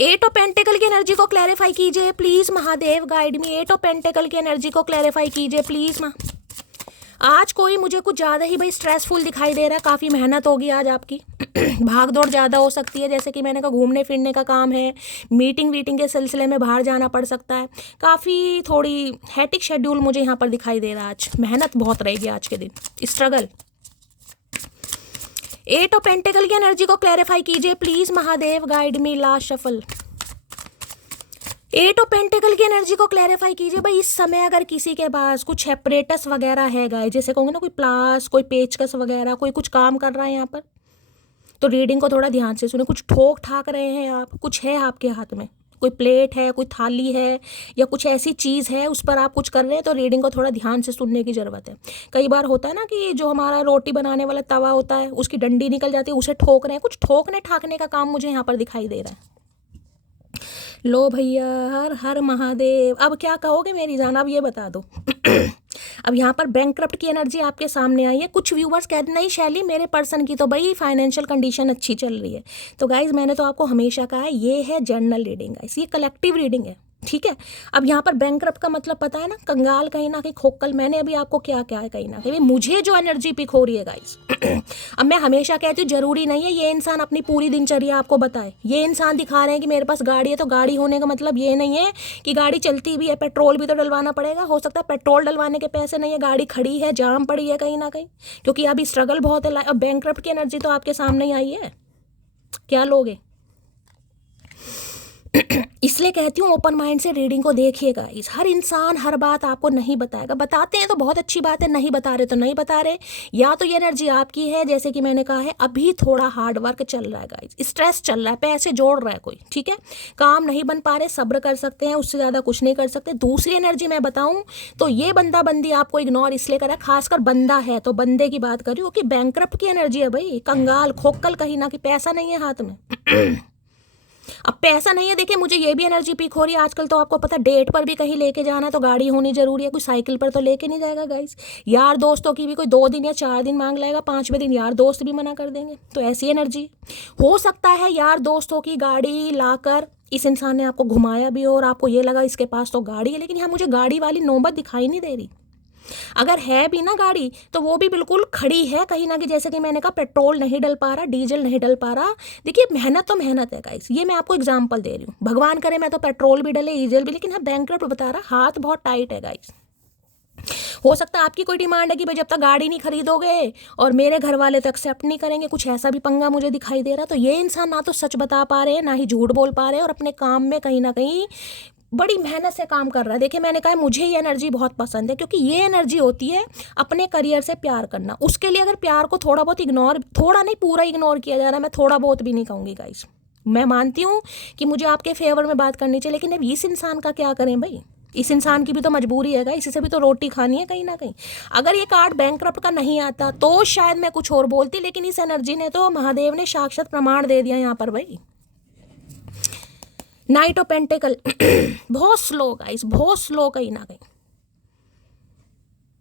8 ऑफ पेंटिकल की एनर्जी को क्लैरिफाई कीजिए please Mahadev, guide me. 8 of pentacle की एनर्जी को क्लैरिफाई कीजिए प्लीज। आज कोई मुझे कुछ ज़्यादा ही भाई स्ट्रेसफुल दिखाई दे रहा है, काफ़ी मेहनत होगी आज आपकी भाग दौड़ ज़्यादा हो सकती है, जैसे कि मैंने कहा घूमने फिरने का काम है, मीटिंग वीटिंग के सिलसिले में बाहर जाना पड़ सकता है, काफ़ी थोड़ी हैटिक शेड्यूल मुझे यहाँ पर दिखाई दे रहा है। आज मेहनत बहुत रहेगी आज के दिन, स्ट्रगल। 8 ऑफ पेंटिकल की एनर्जी को क्लैरिफाई कीजिए please Mahadev, guide me. Last shuffle. 8 of pentacle की एनर्जी को क्लैरिफाई कीजिए भाई। इस समय अगर किसी के पास कुछ एपरेटस वगैरह है गाय, जैसे कहूँगे ना कोई प्लास, कोई पेचकस वगैरह, कोई कुछ काम कर रहा है यहाँ पर, तो रीडिंग को थोड़ा ध्यान से सुने। कुछ ठोक ठाक रहे हैं आप, कुछ है आपके हाथ में, कोई प्लेट है, कोई थाली है, या कुछ ऐसी चीज़ है उस पर आप कुछ कर रहे हैं, तो रीडिंग को थोड़ा ध्यान से सुनने की ज़रूरत है। कई बार होता है ना कि जो हमारा रोटी बनाने वाला तवा होता है उसकी डंडी निकल जाती है, उसे ठोक रहे हैं, कुछ ठोकने ठाकने का काम मुझे यहाँ पर दिखाई दे रहा है। लो भैया, हर हर महादेव। अब क्या कहोगे मेरी जान, अब ये बता दो। अब यहाँ पर बैंकक्रप्ट की एनर्जी आपके सामने आई है। कुछ व्यूवर्स कहते नहीं शैली मेरे पर्सन की तो भाई फाइनेंशियल कंडीशन अच्छी चल रही है। तो गाइज मैंने तो आपको हमेशा कहा है ये है जनरल रीडिंग गाइज, ये कलेक्टिव रीडिंग है, ठीक है। अब यहाँ पर बैंकक्रप्ट का मतलब पता है ना, कंगाल, कहीं ना कहीं खोखल। मैंने अभी आपको क्या क्या है, कहीं ना कहीं मुझे जो एनर्जी पिक हो रही है गाइज। अब मैं हमेशा कहती हूँ जरूरी नहीं है ये इंसान अपनी पूरी दिनचर्या आपको बताए। ये इंसान दिखा रहे हैं कि मेरे पास गाड़ी है, तो गाड़ी होने का मतलब ये नहीं है कि गाड़ी चलती भी है, पेट्रोल भी तो डलवाना पड़ेगा। हो सकता है पेट्रोल डलवाने के पैसे नहीं है, गाड़ी खड़ी है, जाम पड़ी है कहीं ना कहीं, क्योंकि अभी स्ट्रगल बहुत है। अब बैंकक्रप्ट की एनर्जी तो आपके सामने ही आई है, क्या लोगे। इसलिए कहती हूँ ओपन माइंड से रीडिंग को देखिएगा। इस हर इंसान हर बात आपको नहीं बताएगा, बताते हैं तो बहुत अच्छी बात है, नहीं बता रहे तो नहीं बता रहे। या तो ये एनर्जी आपकी है, जैसे कि मैंने कहा है अभी थोड़ा हार्ड वर्क चल रहा है गाइस, स्ट्रेस चल रहा है, पैसे जोड़ रहा है कोई, ठीक है, काम नहीं बन पा रहे, सब्र कर सकते हैं, उससे ज़्यादा कुछ नहीं कर सकते। दूसरी एनर्जी मैं बताऊँ तो ये बंदा बंदी आपको इग्नोर इसलिए करा, खासकर बंदा है तो बंदे की बात कर रही हूँ कि बैंकक्रप्ट की एनर्जी है भाई, कंगाल खोखल, कहीं ना कहीं पैसा नहीं है हाथ में। अब पैसा नहीं है, देखिए मुझे ये भी एनर्जी पीक हो रही है आजकल। तो आपको पता डेट पर भी कहीं लेके जाना है तो गाड़ी होनी जरूरी है, कोई साइकिल पर तो लेके नहीं जाएगा गाइस। यार दोस्तों की भी कोई 2 दिन या 4 दिन मांग लेगा, 5वें दिन यार दोस्त भी मना कर देंगे। तो ऐसी एनर्जी हो सकता है यार दोस्तों की गाड़ी लाकर इस इंसान ने आपको घुमाया भी हो और आपको ये लगा इसके पास तो गाड़ी है, लेकिन यहाँ मुझे गाड़ी वाली नौबत दिखाई नहीं दे रही। अगर है भी ना गाड़ी तो वो भी बिल्कुल खड़ी है कहीं ना कहीं, जैसे कि मैंने कहा पेट्रोल नहीं डल पा रहा, डीजल नहीं डल पा रहा। देखिए मेहनत तो मेहनत है गाइस, ये मैं आपको एग्जांपल दे रही हूँ। भगवान करे मैं तो पेट्रोल भी डले, डीजल भी, लेकिन हाँ बैंकक्रप्ट बता रहा हाथ बहुत टाइट है गाइस। हो सकता है आपकी कोई डिमांड है कि भाई जब तक गाड़ी नहीं खरीदोगे और मेरे घर वाले तो एक्सेप्ट नहीं करेंगे, कुछ ऐसा भी पंगा मुझे दिखाई दे रहा। तो ये इंसान ना तो सच बता पा रहे हैं, ना ही झूठ बोल पा रहे हैं, और अपने काम में कहीं ना कहीं बड़ी मेहनत से काम कर रहा है। देखिए मैंने कहा मुझे ये एनर्जी बहुत पसंद है, क्योंकि ये एनर्जी होती है अपने करियर से प्यार करना। उसके लिए अगर प्यार को थोड़ा बहुत इग्नोर, थोड़ा नहीं पूरा इग्नोर किया जा रहा है, मैं थोड़ा बहुत भी नहीं कहूँगी गाइस। मैं मानती हूँ कि मुझे आपके फेवर में बात करनी चाहिए, लेकिन अब इस इंसान का क्या करें भाई, इस इंसान की भी तो मजबूरी है गाइस, इसी से भी तो रोटी खानी है कहीं ना कहीं। अगर ये कार्ड बैंकक्रप्ट का नहीं आता तो शायद मैं कुछ और बोलती, लेकिन इस एनर्जी ने तो, महादेव ने साक्षात प्रमाण दे दिया यहाँ पर भाई। नाइट ऑफ पेंटिकल बहुत स्लो गाइस, बहुत स्लो कहीं ना कहीं।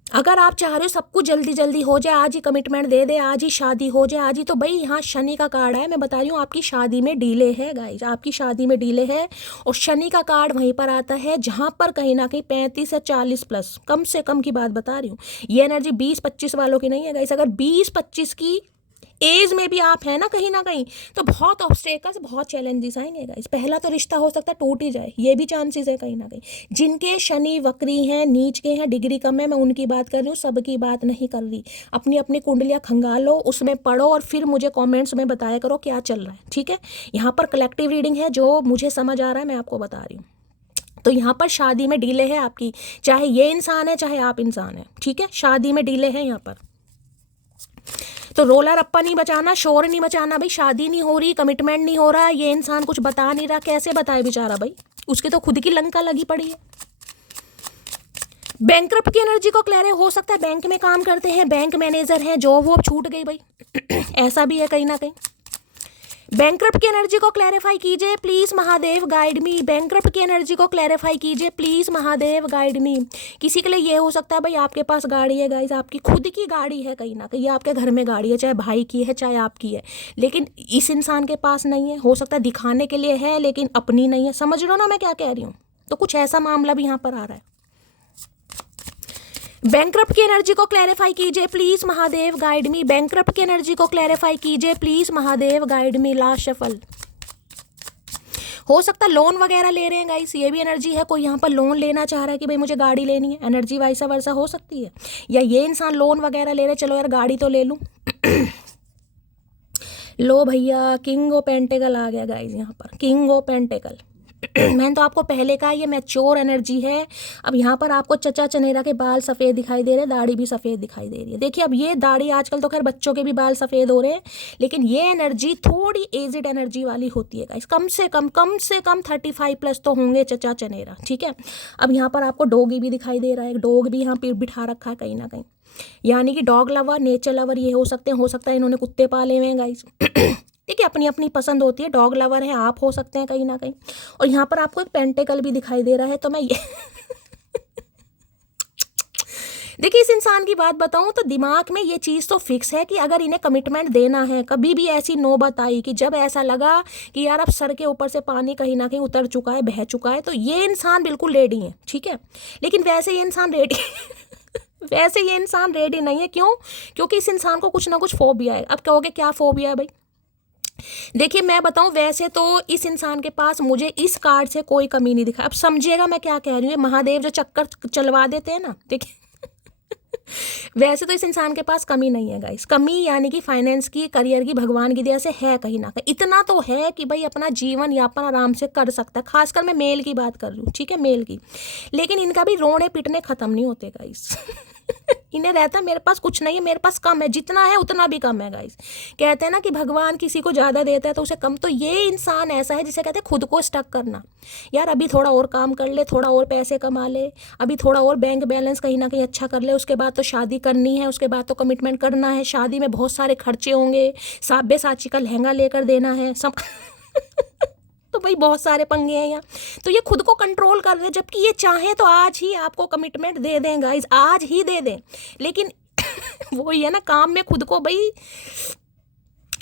अगर आप चाह रहे हो सब कुछ जल्दी जल्दी हो जाए, आज ही कमिटमेंट दे दे, आज ही शादी हो जाए, आज ही, तो भाई यहाँ शनि का कार्ड है। मैं बता रही हूँ आपकी शादी में डीले है गाइस, आपकी शादी में डीले है। और शनि का कार्ड वहीं पर आता है जहाँ पर कहीं ना कहीं 35 से 40 प्लस, कम से कम की बात बता रही हूँ। ये एनर्जी 20-25 वालों की नहीं है गाइस। अगर 20-25 की एज में भी आप हैं ना कहीं तो बहुत ऑब्स्टेकल्स, बहुत चैलेंजेस आएंगे गाइस। पहला तो रिश्ता हो सकता है टूट ही जाए, ये भी चांसेस है कहीं ना कहीं। जिनके शनि वक्री हैं, नीच के हैं, डिग्री कम है, मैं उनकी बात कर रही हूँ, सबकी बात नहीं कर रही। अपनी अपनी कुंडलियाँ खंगालो, उसमें पढ़ो और फिर मुझे कॉमेंट्स में बताया करो क्या चल रहा है, ठीक है। यहाँ पर कलेक्टिव रीडिंग है, जो मुझे समझ आ रहा है मैं आपको बता रही हूँ। तो यहाँ पर शादी में डीले है आपकी, चाहे ये इंसान है चाहे आप इंसान है, ठीक है, शादी में डीले है यहाँ पर। तो रोला रप्पा नहीं बचाना, शोर नहीं मचाना भाई, शादी नहीं हो रही, कमिटमेंट नहीं हो रहा, ये इंसान कुछ बता नहीं रहा, कैसे बताए बेचारा भाई, उसकी तो खुद की लंका लगी पड़ी है। बैंकक्रप्ट की एनर्जी को क्लियर हो सकता है बैंक में काम करते हैं, बैंक मैनेजर हैं, जॉब वो छूट गई भाई ऐसा भी है कहीं ना कहीं। बैंकक्रप्ट की एनर्जी को क्लैरिफाई कीजिए please Mahadev guide me. Bankrupt की एनर्जी को क्लैरिफाई कीजिए प्लीज महादेव गाइड मी। किसी के लिए ये हो सकता है भाई आपके पास गाड़ी है गाइस, आपकी खुद की गाड़ी है कहीं ना कहीं, आपके घर में गाड़ी है, चाहे भाई की है चाहे आपकी है, लेकिन इस इंसान के पास नहीं है। हो सकता है दिखाने के लिए है लेकिन अपनी नहीं है। समझ लो ना मैं क्या कह रही हूँ। तो कुछ ऐसा मामला भी यहाँ पर आ रहा है। बैंकक्रप्ट की एनर्जी को क्लैरिफाई कीजिए please Mahadev guide me. Bankrupt की एनर्जी को क्लैरिफाई कीजिए please Mahadev guide me. Last shuffle. हो सकता है लोन वगैरह ले रहे हैं गाइस, ये भी एनर्जी है। कोई यहाँ पर लोन लेना चाह रहा है कि भाई मुझे गाड़ी लेनी है, एनर्जी वैसा वर्सा हो सकती है। या ये इंसान लोन वगैरह ले रहे, चलो यार गाड़ी तो ले लूँ लो भैया, किंग ऑफ पेंटिकल आ गया गाइस यहाँ पर, किंग ऑफ पेंटिकल मैंने तो आपको पहले कहा ये मैच्योर एनर्जी है। अब यहाँ पर आपको चचा चनेरा के बाल सफ़ेद दिखाई दे रहे हैं, दाढ़ी भी सफ़ेद दिखाई दे रही है। देखिए अब ये दाढ़ी, आजकल तो खैर बच्चों के भी बाल सफ़ेद हो रहे हैं, लेकिन ये एनर्जी थोड़ी एजिड एनर्जी वाली होती है गाइस। कम से कम 35+ तो होंगे चचा चनेरा, ठीक है। अब यहाँ पर आपको डॉगी भी दिखाई दे रहा है, डॉग भी यहाँ पर बिठा रखा है कहीं ना कहीं, यानी कि डॉग लवर, नेचर लवर ये हो सकते हैं। हो सकता है इन्होंने कुत्ते पाले हुए हैं गाइस। ठीक है, अपनी अपनी पसंद होती है। डॉग लवर है आप, हो सकते हैं कहीं ना कहीं। और यहाँ पर आपको एक पेंटेकल भी दिखाई दे रहा है, तो मैं ये देखिए इस इंसान की बात बताऊं तो दिमाग में ये चीज़ तो फिक्स है कि अगर इन्हें कमिटमेंट देना है, कभी भी ऐसी नौबत आई कि जब ऐसा लगा कि यार अब सर के ऊपर से पानी कहीं ना कहीं उतर चुका है, बह चुका है, तो ये इंसान बिल्कुल रेडी है, ठीक है। लेकिन वैसे ये इंसान रेडी वैसे ये इंसान रेडी नहीं है। क्यों? क्योंकि इस इंसान को कुछ ना कुछ फोबिया है। अब कहोगे क्या फोबिया है भाई? देखिए मैं बताऊं, वैसे तो इस इंसान के पास मुझे इस कार्ड से कोई कमी नहीं दिखा। अब समझिएगा मैं क्या कह रही हूँ। ये महादेव जो चक्कर चलवा देते हैं ना, देखिए वैसे तो इस इंसान के पास कमी नहीं है गाइस। कमी यानी कि फाइनेंस की, करियर की, भगवान की दया से है कहीं ना कहीं। इतना तो है कि भाई अपना जीवन यापन आराम से कर सकता है। खासकर मैं मेल की बात कर रही हूँ, ठीक है, मेल की। लेकिन इनका भी रोने पिटने खत्म नहीं होते गाइस। इन्हें रहता मेरे पास कुछ नहीं है, मेरे पास कम है, जितना है उतना भी कम है गाइस। कहते हैं ना कि भगवान किसी को ज़्यादा देता है तो उसे कम। तो ये इंसान ऐसा है जिसे कहते हैं खुद को स्टक करना। यार अभी थोड़ा और काम कर ले, थोड़ा और पैसे कमा ले, अभी थोड़ा और बैंक बैलेंस कहीं ना कहीं अच्छा कर ले, उसके बाद तो शादी करनी है, उसके बाद तो कमिटमेंट करना है। शादी में बहुत सारे खर्चे होंगे, साब्य साची का लहंगा लेकर देना है सब तो भाई बहुत सारे पंगे हैं यहाँ। तो ये खुद को कंट्रोल कर रहे, जबकि ये चाहे तो आज ही आपको कमिटमेंट दे दें गाइस, आज ही दे दें। लेकिन वो ये ना, काम में खुद को भाई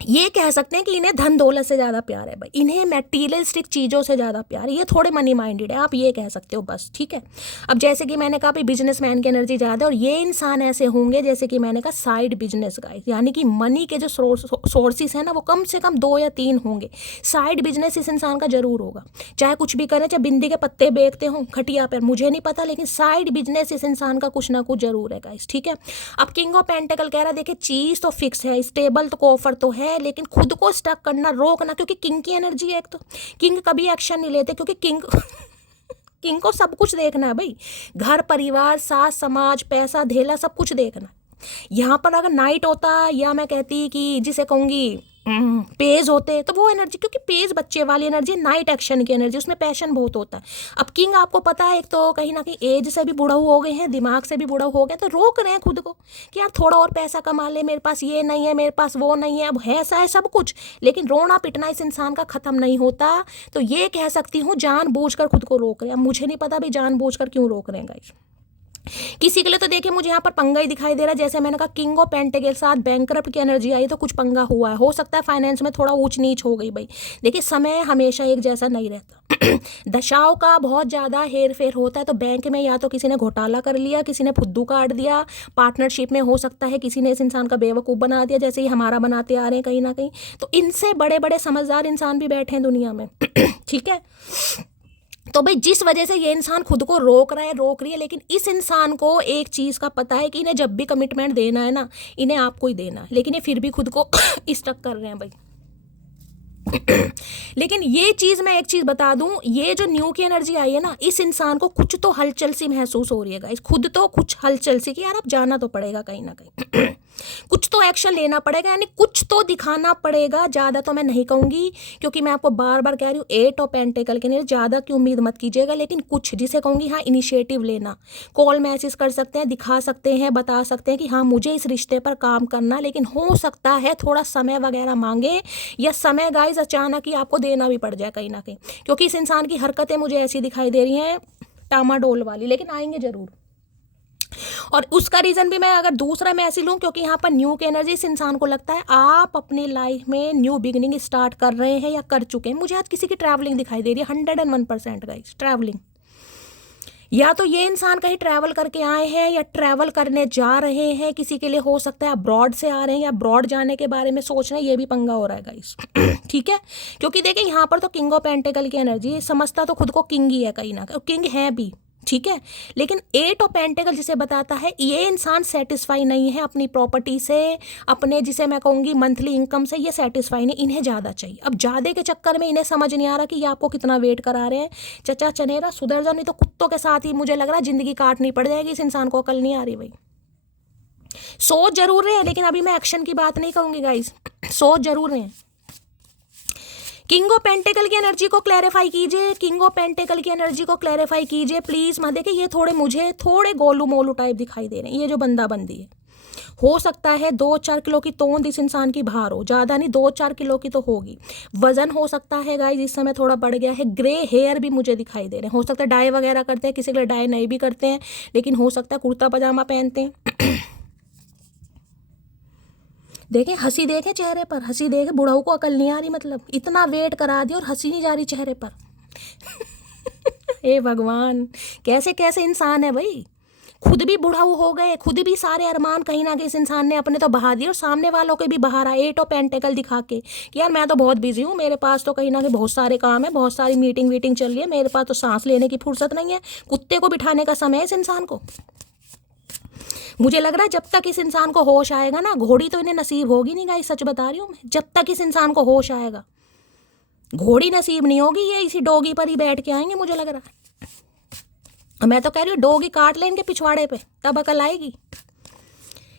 ये कह सकते हैं कि इन्हें धन दौलत से ज़्यादा प्यार है भाई, इन्हें मैटीरियलिस्टिक चीज़ों से ज़्यादा प्यार है। ये थोड़े मनी माइंडेड है, आप ये कह सकते हो बस, ठीक है। अब जैसे कि मैंने कहा भाई बिजनेसमैन की एनर्जी ज़्यादा है, और ये इंसान ऐसे होंगे जैसे कि मैंने कहा साइड बिजनेस गाइस, यानी कि मनी के जो सोर्सेस हैं ना वो कम से कम 2 या 3 होंगे। साइड बिजनेस इस इंसान का जरूर होगा, चाहे कुछ भी करें, चाहे बिंदी के पत्ते बेचते हों खटिया पर, मुझे नहीं पता, लेकिन साइड बिजनेस इस इंसान का कुछ ना कुछ जरूर है गाइस, ठीक है। अब किंग ऑफ पेंटिकल कह रहा है देखिए चीज़ तो फिक्स है, स्टेबल तो ऑफर तो है, लेकिन खुद को स्टक करना, रोकना, क्योंकि किंग की एनर्जी है एक तो। किंग कभी एक्शन नहीं लेते क्योंकि किंग को सब कुछ देखना है भाई, घर परिवार सास समाज पैसा धेला सब कुछ देखना। यहाँ पर अगर नाइट होता, या मैं कहती कि जिसे कहूँगी पेज होते, तो वो एनर्जी, क्योंकि पेज बच्चे वाली एनर्जी, नाइट एक्शन की एनर्जी, उसमें पैशन बहुत होता है। अब किंग आपको पता है एक तो कहीं ना कहीं एज से भी बूढ़ा हो गए हैं, दिमाग से भी बूढ़ा हो गए, तो रोक रहे हैं खुद को कि यार थोड़ा और पैसा कमा ले, मेरे पास ये नहीं है, मेरे पास वो नहीं है। अब है ऐसा है सब कुछ, लेकिन रोना पिटना इस इंसान का ख़त्म नहीं होता। तो ये कह सकती हूँ जानबूझकर खुद को रोक रहे हैं। अब मुझे नहीं पता भाई जानबूझकर क्यों रोक रहे हैं गाइस। किसी के लिए तो देखिए मुझे यहाँ पर पंगा ही दिखाई दे रहा है। जैसे मैंने कहा किंग ऑफ पेंटिकल के साथ बैंकरप्ट की एनर्जी आई, तो कुछ पंगा हुआ है, हो सकता है फाइनेंस में थोड़ा ऊंच नीच हो गई भाई। देखिए समय हमेशा एक जैसा नहीं रहता दशाओं का बहुत ज़्यादा हेर फेर होता है। तो बैंक में या तो किसी ने घोटाला कर लिया, किसी ने फुद्दू काट दिया, पार्टनरशिप में हो सकता है किसी ने इस इंसान का बेवकूफ़ बना दिया, जैसे ही हमारा बनाते आ रहे हैं कहीं ना कहीं। तो इनसे बड़े बड़े समझदार इंसान भी बैठे हैं दुनिया में ठीक है। तो भाई जिस वजह से ये इंसान खुद को रोक रही है, लेकिन इस इंसान को एक चीज़ का पता है कि इन्हें जब भी कमिटमेंट देना है ना, इन्हें आपको ही देना है, लेकिन ये फिर भी खुद को स्टक कर रहे हैं भाई। लेकिन ये चीज़ मैं एक चीज़ बता दूं, ये जो न्यू की एनर्जी आई है ना, इस इंसान को कुछ तो हलचल सी महसूस हो रही है गाइस, खुद तो कुछ हलचल सी कि यार अब जाना तो पड़ेगा कहीं ना कहीं कुछ तो एक्शन लेना पड़ेगा, यानी कुछ तो दिखाना पड़ेगा। ज़्यादा तो मैं नहीं कहूँगी, क्योंकि मैं आपको बार बार कह रही हूँ 8 ऑफ पेंटिकल के लिए ज़्यादा की उम्मीद मत कीजिएगा, लेकिन कुछ जिसे कहूँगी हाँ इनिशिएटिव लेना, कॉल मैसेज कर सकते हैं, दिखा सकते हैं, बता सकते हैं कि हाँ मुझे इस रिश्ते पर काम करना, लेकिन हो सकता है थोड़ा समय वगैरह मांगे, या समय गाइज अचानक ही आपको देना भी पड़ जाए कहीं ना कहीं, क्योंकि इस इंसान की हरकतें मुझे ऐसी दिखाई दे रही हैं टामाडोल वाली, लेकिन आएंगे ज़रूर। और उसका रीज़न भी मैं अगर दूसरा मैं ऐसी लूँ, क्योंकि यहाँ पर न्यू की एनर्जी, इस इंसान को लगता है आप अपनी लाइफ में न्यू बिगिनिंग स्टार्ट कर रहे हैं या कर चुके हैं। मुझे आज किसी की ट्रैवलिंग दिखाई दे रही है 101% गाइस, ट्रैवलिंग। या तो ये इंसान कहीं ट्रैवल करके आए हैं या ट्रैवल करने जा रहे हैं, किसी के लिए हो सकता है अब्रॉड से आ रहे हैं या अब्रॉड जाने के बारे में सोच रहे हैं, ये भी पंगा हो रहा है गाइस ठीक है। क्योंकि देखिए यहाँ पर तो किंग ऑफ पेंटिकल की एनर्जी समझता तो खुद को किंग ही है कहीं ना कहीं, किंग है भी, ठीक है। लेकिन 8 ऑफ पेंटिकल जिसे बताता है ये इंसान सेटिस्फाई नहीं है अपनी प्रॉपर्टी से, अपने जिसे मैं कहूँगी मंथली इनकम से, ये सेटिस्फाई नहीं, इन्हें ज़्यादा चाहिए। अब ज़्यादा के चक्कर में इन्हें समझ नहीं आ रहा कि ये आपको कितना वेट करा रहे हैं। चचा चनेरा सुधर जाओ, नहीं तो कुत्तों के साथ ही मुझे लग रहा है ज़िंदगी काटनी पड़ जाएगी। इस इंसान को अकल नहीं आ रही भाई। सोच जरूर रहे हैं, लेकिन अभी मैं एक्शन की बात नहीं कहूँगी गाइज, सोच जरूर रहे हैं। किंग ऑफ पेंटिकल की एनर्जी को क्लैरिफाई कीजिए, किंग ऑफ पेंटिकल की एनर्जी को क्लैरिफाई कीजिए प्लीज। मैं देखिए ये थोड़े मुझे थोड़े गोलू मोलू टाइप दिखाई दे रहे हैं। ये जो बंदा बंदी है, हो सकता है 2-4 किलो की तोंद इस इंसान की बाहर हो, ज़्यादा नहीं 2-4 किलो की तो होगी। वजन हो सकता है गाइस इस समय थोड़ा बढ़ गया है। ग्रे हेयर भी मुझे दिखाई दे रहे हैं। हो सकता है डाई वगैरह करते हैं, किसी के लिए डाई नहीं भी करते हैं, लेकिन हो सकता है कुर्ता पजामा पहनते हैं। देखें हंसी, देखें चेहरे पर हंसी, देखें बुढ़ाऊ को अकल नहीं आ रही, मतलब इतना वेट करा दिया और हंसी नहीं जा रही चेहरे पर। हे भगवान, कैसे कैसे इंसान है भाई। खुद भी बुढ़ाऊ हो गए, खुद भी सारे अरमान कहीं ना कहीं इस इंसान ने अपने तो बहा दिए और सामने वालों के भी बहारा। 8 ऑफ पेंटिकल दिखा के कि यार मैं तो बहुत बिजी हूँ, मेरे पास तो कहीं ना कहीं बहुत सारे काम है, बहुत सारी मीटिंग वीटिंग चल रही है, मेरे पास तो सांस लेने की फुर्सत नहीं है। कुत्ते को बिठाने का समय है इस इंसान को। मुझे लग रहा है जब तक इस इंसान को होश आएगा ना, घोड़ी तो इन्हें नसीब होगी नहीं गाइस, सच बता रही हूँ मैं। जब तक इस इंसान को होश आएगा घोड़ी नसीब नहीं होगी, ये इसी डोगी पर ही बैठ के आएंगे मुझे लग रहा है। मैं तो कह रही हूँ डोगी काट ले इनके पिछवाड़े पे, तब अकल आएगी।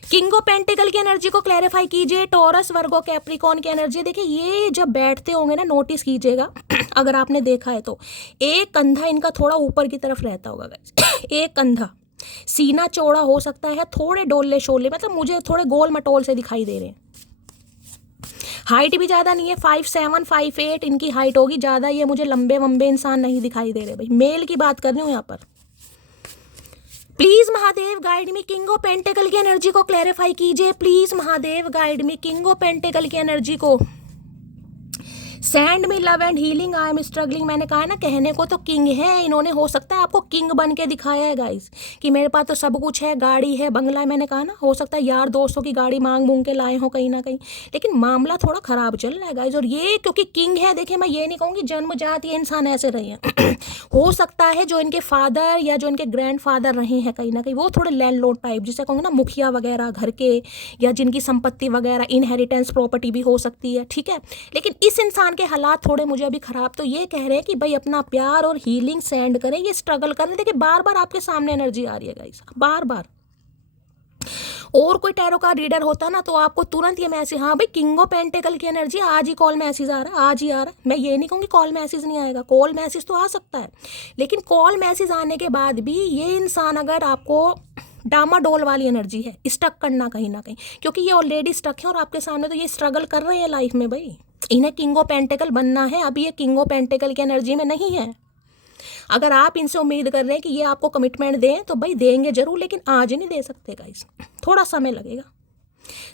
किंग ऑफ पेंटिकल की एनर्जी को क्लैरिफाई कीजिए। टॉरस वर्गो कैप्रिकॉन की एनर्जी देखिए, ये जब बैठते होंगे ना, नोटिस कीजिएगा अगर आपने देखा है तो, एक कंधा इनका थोड़ा ऊपर की तरफ रहता होगा गाइस। एक कंधा, सीना चौड़ा हो सकता है, थोड़े डोले शोले, मतलब मुझे थोड़े गोल मटोल से दिखाई दे रहे हैं। हाइट भी ज़्यादा नहीं है, 5'7", 5'8" इनकी हाइट होगी। ज़्यादा ये मुझे लंबे वंबे इंसान नहीं दिखाई दे रहे भाई। मेल की बात कर रही हूँ यहाँ पर। Please Mahadev guide me, king of pentacle की एनर्जी को क्लैरिफाई कीजिए please Mahadev guide me, king of pentacle की एनर्जी को। Send me love and healing, I am struggling. मैंने कहा है ना, कहने को तो किंग है, इन्होंने हो सकता है आपको किंग बन के दिखाया है गाइस कि मेरे पास तो सब कुछ है, गाड़ी है, बंगला है। मैंने कहा ना, हो सकता है यार दोस्तों की गाड़ी मांग मूंग के लाए हो कहीं ना कहीं, लेकिन मामला थोड़ा खराब चल रहा है गाइस। और ये क्योंकि किंग है, देखिए मैं ये नहीं कहूँगी जन्मजात ये इंसान ऐसे रहे हैं। हो सकता है जो इनके फादर या जो इनके ग्रैंड फादर रहे हैं कहीं ना कहीं, वो थोड़े लैंडलॉर्ड टाइप, जिसे कहूँगी ना मुखिया वगैरह घर के, या जिनकी संपत्ति वगैरह इनहेरिटेंस प्रॉपर्टी भी हो सकती है, ठीक है। लेकिन इस इंसान के हालात थोड़े मुझे अभी खराब तो ये कह रहे हैं कि भाई अपना प्यार और हीलिंग सेंड करें, ये स्ट्रगल करें। देखिए बार बार आपके सामने एनर्जी आ रही है गाइस, बार बार। और कोई टैरो का रीडर होता ना तो आपको तुरंत ये मैसेज, हाँ भाई किंग ऑफ पेंटिकल की एनर्जी, आज ही कॉल मैसेज आ रहा है, आज ही आ रहा है। मैं ये नहीं कहूँगी कॉल मैसेज नहीं आएगा, कॉल मैसेज तो आ सकता है, लेकिन कॉल मैसेज आने के बाद भी ये इंसान अगर आपको डामाडोल वाली एनर्जी है, स्टक करना कहीं ना कहीं, क्योंकि ये ऑलरेडी स्टक है और आपके सामने तो ये स्ट्रगल कर रहे हैं लाइफ में भाई। इन्हें किंग ऑफ पेंटिकल बनना है, अभी ये किंग ऑफ पेंटिकल की एनर्जी में नहीं है। अगर आप इनसे उम्मीद कर रहे हैं कि ये आपको कमिटमेंट दें तो भाई देंगे जरूर, लेकिन आज नहीं दे सकते गाइस, थोड़ा समय लगेगा।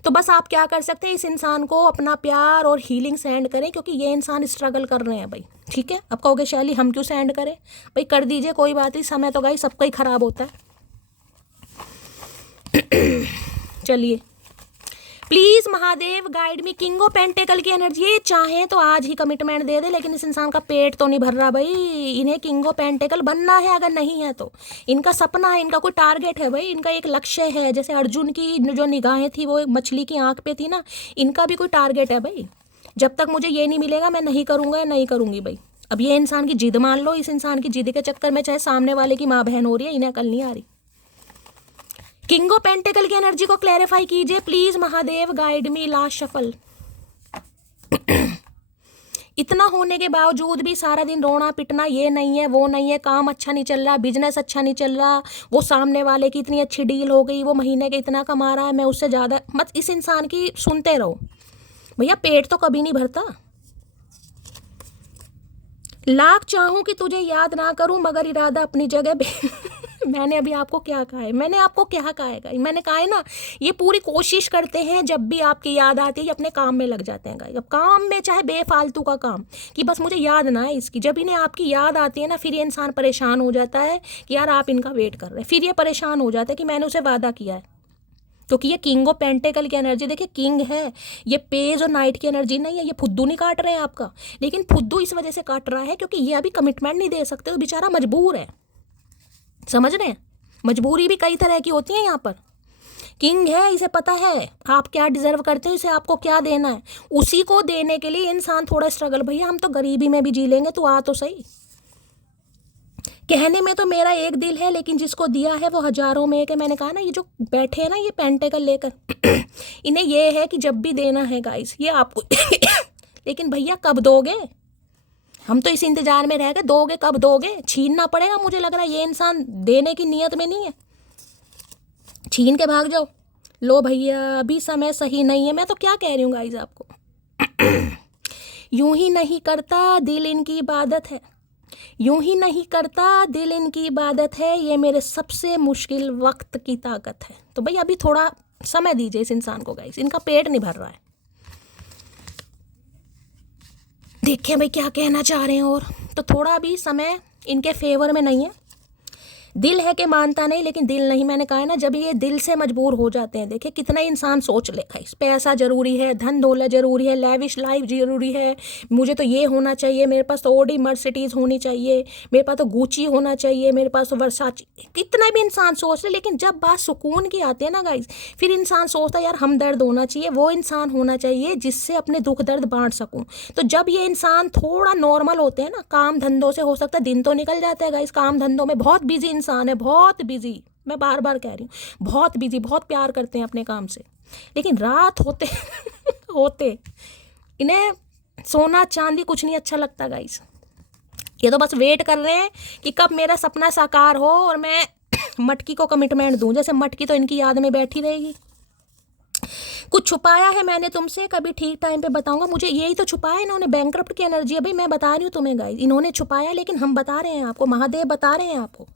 तो बस आप क्या कर सकते हैं, इस इंसान को अपना प्यार और हीलिंग सेंड करें, क्योंकि ये इंसान स्ट्रगल कर रहे हैं भाई, ठीक है। अब कहोगे शैली हम क्यों सेंड करें, भाई कर दीजिए, कोई बात नहीं, समय तो गाइस सबका ही खराब होता है। चलिए please Mahadev guide me, king of pentacle की एनर्जी। ये चाहें तो आज ही कमिटमेंट दे दे, लेकिन इस इंसान का पेट तो नहीं भर रहा भाई। इन्हें किंग ऑफ पेंटिकल बनना है, अगर नहीं है तो इनका सपना है, इनका कोई टारगेट है भाई, इनका एक लक्ष्य है। जैसे अर्जुन की जो निगाहें थी वो एक मछली की आंख पे थी ना, इनका भी कोई टारगेट है भाई। जब तक मुझे ये नहीं मिलेगा मैं नहीं करूँगा या नहीं करूँगी भाई। अब ये इंसान की जिद मान लो, इस इंसान की जिद के चक्कर में चाहे सामने वाले की माँ बहन हो रही है, इन्हें अकल नहीं आ रही। किंग ऑफ पेंटिकल की एनर्जी को क्लैरिफाई कीजिए please Mahadev guide me, last shuffle. इतना होने के बावजूद भी सारा दिन रोना पिटना, ये नहीं है वो नहीं है, काम अच्छा नहीं चल रहा, बिजनेस अच्छा नहीं चल रहा, वो सामने वाले की इतनी अच्छी डील हो गई, वो महीने के इतना कमा रहा है, मैं उससे ज़्यादा, मत इस इंसान की सुनते रहो भैया, पेट तो कभी नहीं भरता। लाख चाहूँ कि तुझे याद ना करूँ मगर इरादा अपनी जगह। मैंने अभी आपको क्या कहा है, मैंने आपको क्या कहा है, मैंने कहा है ना, ये पूरी कोशिश करते हैं जब भी आपकी याद आती है अपने काम में लग जाते हैं गाइस। अब काम में चाहे बेफालतू का काम कि बस मुझे याद ना है इसकी, जब इन्हें आपकी याद आती है ना, फिर ये इंसान परेशान हो जाता है कि यार आप इनका वेट कर रहे हैं, फिर ये परेशान हो जाता है कि मैंने उसे वादा किया है। क्योंकि ये किंग ऑफ पेंटिकल की एनर्जी देखिए, किंग है, ये पेज और नाइट की एनर्जी नहीं है। ये फुद्दू नहीं काट रहे हैं आपका, लेकिन फुद्दू इस वजह से काट रहा है क्योंकि ये अभी कमिटमेंट नहीं दे सकते, तो बेचारा मजबूर है। समझ रहे हैं? मजबूरी भी कई तरह की होती है। यहाँ पर किंग है, इसे पता है आप क्या डिजर्व करते हो, इसे आपको क्या देना है, उसी को देने के लिए इंसान थोड़ा स्ट्रगल। भैया हम तो गरीबी में भी जी लेंगे, तो आ तो सही। कहने में तो मेरा एक दिल है, लेकिन जिसको दिया है वो हजारों में एक है। मैंने कहा ना, ये जो बैठे हैं ना ये पेंटेकल लेकर इन्हें ये है कि जब भी देना है गाइस ये आपको लेकिन भैया कब दोगे? हम तो इस इंतजार में रह गए, दोगे कब दोगे? छीनना पड़ेगा। मुझे लग रहा है ये इंसान देने की नीयत में नहीं है, छीन के भाग जाओ। लो भैया अभी समय सही नहीं है। मैं तो क्या कह रही हूँ गाइस आपको यूं ही नहीं करता दिल इनकी इबादत है, यूं ही नहीं करता दिल इनकी इबादत है, ये मेरे सबसे मुश्किल वक्त की ताकत है। तो भाई अभी थोड़ा समय दीजिए इस इंसान को गाइस, इनका पेट नहीं भर रहा है। देखिए भाई क्या कहना चाह रहे हैं। और तो थोड़ा भी समय इनके फेवर में नहीं है। दिल है कि मानता नहीं, लेकिन दिल नहीं। मैंने कहा है ना, जब ये दिल से मजबूर हो जाते हैं, देखिए कितना इंसान सोच लेगा इस पैसा जरूरी है, धन दौलत जरूरी है, लेविश लाइफ जरूरी है, मुझे तो ये होना चाहिए, मेरे पास तो ओडी मर्सिडीज होनी चाहिए, मेरे पास तो गुची होना चाहिए, मेरे पास तो वर्साची, कितना भी इंसान सोच ले। लेकिन जब बात सुकून की आती है ना गाइज, फिर इंसान सोचता है यार हमदर्द होना चाहिए, वो इंसान होना चाहिए जिससे अपने दुख दर्द बांट सकूं। तो जब ये इंसान थोड़ा नॉर्मल होते हैं ना, काम धंधों से हो सकता है दिन तो निकल जाता है गाइज, काम धंधों में बहुत बिजी इंसान है, बहुत बिजी। मैं बार बार कह रही हूँ बहुत बिजी, बहुत प्यार करते हैं अपने काम से, लेकिन रात होते होते इन्हें सोना चांदी कुछ नहीं अच्छा लगता गाइस। ये तो बस वेट कर रहे हैं कि कब मेरा सपना साकार हो और मैं मटकी को कमिटमेंट दूं। जैसे मटकी तो इनकी याद में बैठी रहेगी। कुछ छुपाया है मैंने तुमसे, कभी ठीक टाइम पे बताऊंगा। मुझे यही तो छुपाया इन्होंने, बैंकरप्ट की एनर्जी है भाई। मैं बता रही हूँ तुम्हें गाइस, इन्होंने छुपाया, लेकिन हम बता रहे हैं आपको, महादेव बता रहे हैं आपको